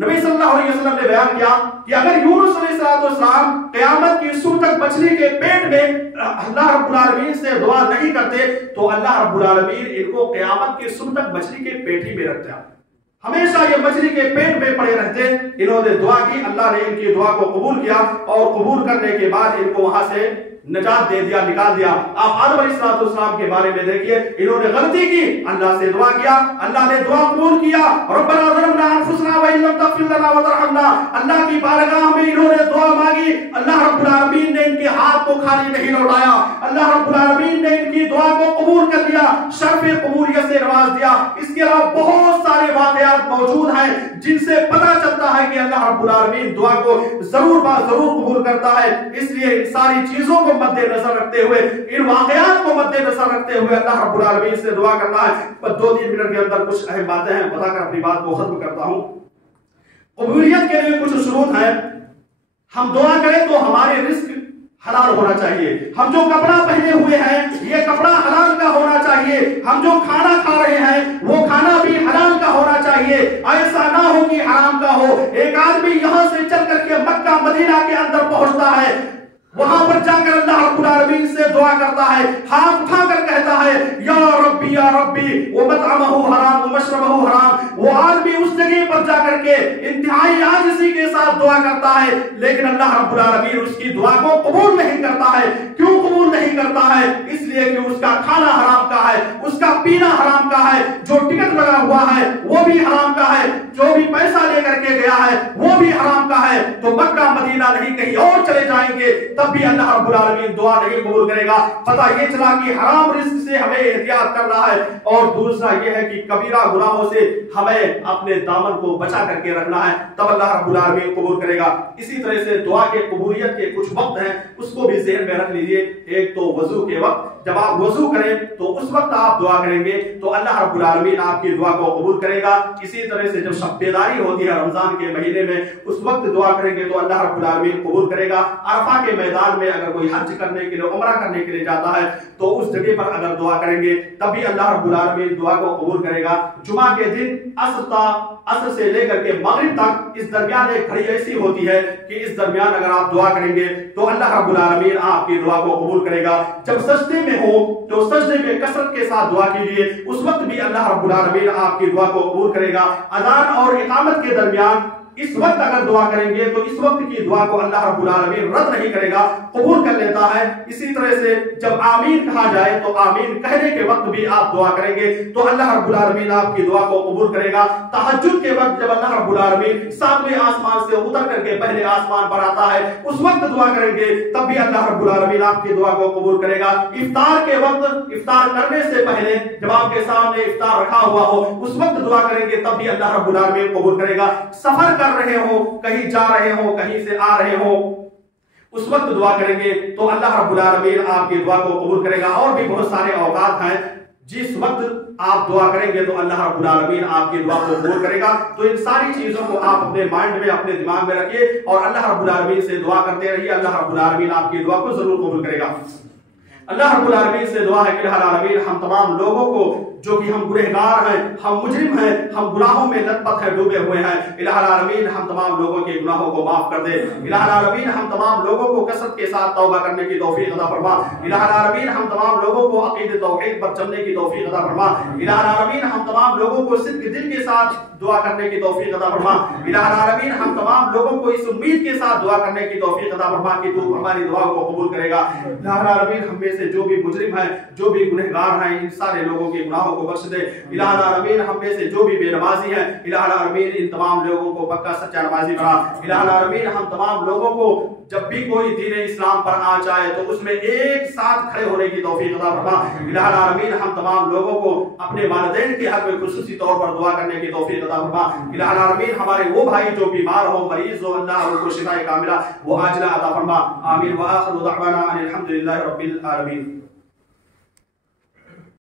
नबी सल्लल्लाहु अलैहि वसल्लम ने बयान किया कि अगर यूनुस अलैहिस्सलाम क़यामत की सुबह तक मछली के पेट में अल्लाह रब्बुल आलमीन से दुआ नहीं करते, तो अल्लाह रब्बुल आलमीन इनको क़यामत की सुबह तक मछली के पेट ही में रखता। हमेशा ये मछली के पेट में पड़े रहते। इन्होंने दुआ की, अल्लाह ने इनकी दुआ को कबूल किया और कबूल करने के बाद इनको वहां से निजात दे दिया, निकाल दिया। आप आदम अलैहिस्सलाम के बारे में देखिए, इन्होंने गलती की, अल्लाह से दुआ किया, अल्लाह ने दुआ कबूल किया। रब्बना ज़लमना अनफुसना व इन लम तग़फिर लना व तरहमना, अल्लाह की बारगाह में इन्होंने दुआ मांगी। अल्लाह रब्बुल आलमीन ने इनके हाथ को खाली नहीं लौटाया, अल्लाह रब्बुल आलमीन ने इनकी दुआ को कबूल कर लिया, शर्फ़ कबूलियत से नवाज दिया। इसके अलावा बहुत सारे वाक़यात मौजूद हैं जिनसे पता चलता है कि अल्लाह रब्बुल आलमीन दुआ को जरूर कबूल करता है। इसलिए इन सारी चीजों को मद्देनजर रखते हुए, इन वाकयात को मद्देनजर रखते हुए अल्लाह रब्बुल आलमीन से दुआ करना है। पर 2-3 मिनट के अंदर कुछ अहम बातें हैं, बताकर अपनी बात को खत्म करता हूं। कबूलियत के लिए कुछ शुरूत है। हम दुआ करें तो हमारे रिस्क हलाल होना चाहिए। हम जो कपड़ा पहने हुए हैं ये कपड़ा हलाल का होना चाहिए। हम जो खाना खा रहे हैं वो खाना भी हलाल का होना चाहिए। ऐसा ना हो कि हराम का हो। एक आदमी यहां से चल करके मक्का मदीना के अंदर पहुंचता है, वहां पर जाकर अल्लाह रब्बुल आलमीन से दुआ करता है, हाथ उठाकर कहता है या रब्बी वो मतअमहु हराम व मशरबहु हराम। वो आदमी उस जगह पर जाकर के इंतहाई आजिज़ी के साथ दुआ करता है, लेकिन अल्लाह रब्बुल आलमीन उसकी दुआ को कबूल नहीं करता है। क्यों कबूल नहीं करता है? इसलिए कि उसका खाना हराम का है, उसका पीना हराम का है, जो टिकट लगा हुआ है वो भी हराम का है, जो भी पैसा लेकर के गया है वो भी हराम का है। तो मक्का मदीना नहीं कहीं और चले जाएंगे तब भी अल्लाह रब्बुल आलमीन दुआ नहीं कबूल करेगा। पता ये चला कि हराम रिस्क से हमें एहतियात करना है। और दूसरा ये है कि कबीरा गुनाहों से हमें अपने दामन को बचा करके रखना है, तब अल्लाह रब्बुल आलमीन कबूल करेगा। इसी तरह से दुआ के कबूलियत के कुछ वक्त हैं, उसको भी ज़हन में रख लीजिए। एक तो वजू के वक्त, जब आप वजू करें तो उस वक्त आप दुआ करेंगे तो अल्लाह रब्बुल आलमीन आपकी दुआ को कबूल करेगा। इसी तरह से जब शब-ए-दारी होती है रमजान के महीने में, उस वक्त दुआ करेंगे तो अल्लाह रब्बुल आलमीन कबूल करेगा। अरफा के मैदान में अगर कोई हज करने के लिए, उम्रा करने के लिए जाता है तो उस जगह पर अगर दुआ करेंगे तब भी अल्लाह रब्बुल आलमीन दुआ को कबूल करेगा। जुमा के दिन असर से लेकर के मगरिब तक इस दरमियान एक घड़ी ऐसी होती है कि इस दरमियान अगर आप दुआ करेंगे तो अल्लाह रब्बुल आलमीन आपकी दुआ को कबूल करेगा। जब सजदे में हो तो सजदे में कसरत के साथ दुआ कीजिए, उस वक्त भी अल्लाह रब्बुल आलमीन आपकी दुआ को कबूल करेगा। अज़ान और इकामत के दरमियान इस वक्त अगर दुआ करेंगे तो इस वक्त की दुआ को अल्लाह रब्बुल आलमीन रद्द नहीं करेगा, कबूल कर लेता है। इसी तरह से जब आमीन कहा जाए तो आमीन कहने के वक्त भी आप दुआ करेंगे तो अल्लाह रब्बुल आलमीन आपकी दुआ को कबूल करेगा। तहज्जुद के वक्त जब अल्लाह रब्बुल आलमीन 7वें आसमान से उतर करके पहले आसमान पर आता है, उस वक्त दुआ करेंगे तब भी अल्लाह रब्बुल आलमीन आपकी दुआ को कबूल करेगा। इफ्तार के वक्त, इफ्तार करने से पहले जब आपके सामने इफ्तार रखा हुआ हो उस वक्त दुआ करेंगे तब भी अल्लाह रब्बुल आलमीन कबूल करेगा। सफर कर रहे हो, कहीं जा रहे हो, कहीं से आ रहे हो, उस वक्त दुआ करेंगे तो अल्लाह रब्बुल आलमीन आपकी दुआ को कबूल करेगा। और भी बहुत सारे औकात हैं जिस वक्त आप दुआ करेंगे तो अल्लाह रब्बुल आलमीन आपकी दुआ को कबूल करेगा। तो इन सारी चीजों को आप अपने माइंड में, अपने दिमाग में रखिए और अल्लाह रब्बुल आलमीन से दुआ करते रहिए। अल्लाह रब्बुल आलमीन आपकी दुआ को जरूर कबूल करेगा। अल्लाह रब्बुल आलमीन से दुआ है कि आलमीन हम तमाम लोगों को जो कि हम गुनहगार हैं, हम मुजरिम हैं, हम गुनाहों में लथपथ हैं, डूबे हुए हैं, इलाही आलमीन हम तमाम लोगों के गुनाहों को माफ कर दे। इलाही आलमीन हम तमाम लोगों को कसरत के साथ तौबा करने की तौफीक अता फरमा। इलाही आलमीन हम तमाम लोगों को अक़ीदत तौहीद पर चलने की तौफीक अता फरमा। इलाही आलमीन हम तमाम लोगों को सिद्क दिल के साथ दुआ करने की तौफीक अता फरमा। इलाही आलमीन हम तमाम लोगों को इस उम्मीद के साथ दुआ करने की तौफीक अता फरमा कि तू हमारी दुआ को कबूल करेगा। इलाही आलमीन हम में से जो भी मुजरिम है, जो भी गुनहगार हैं, इन सारे लोगों के गुनाहों को बख्श दे। इलाही आलमीन हम में से जो भी बेनमाजी हैं, इलाही आलमीन इन तमाम लोगों को पक्का सच्चा नमाजी बना। इलाही आलमीन हम तमाम लोगों को जब भी कोई दीन इस्लाम पर आ जाए तो उसमें एक साथ खड़े होने की तौफीक अता फरमा। इलाही आलमीन हम तमाम लोगों को अपने वालिदैन के हक में खुसूसी तौर पर दुआ करने की तौफीक अता फरमा। इलाही आलमीन हमारे वो भाई जो बीमार हो, मरीज हो, अल्लाह उनको शिफाए कामिला वो आजिला अता फरमा। आमीन। व आखिरु दअवाना अनिल हम्दुलिल्लाहि रब्बिल आलमीन।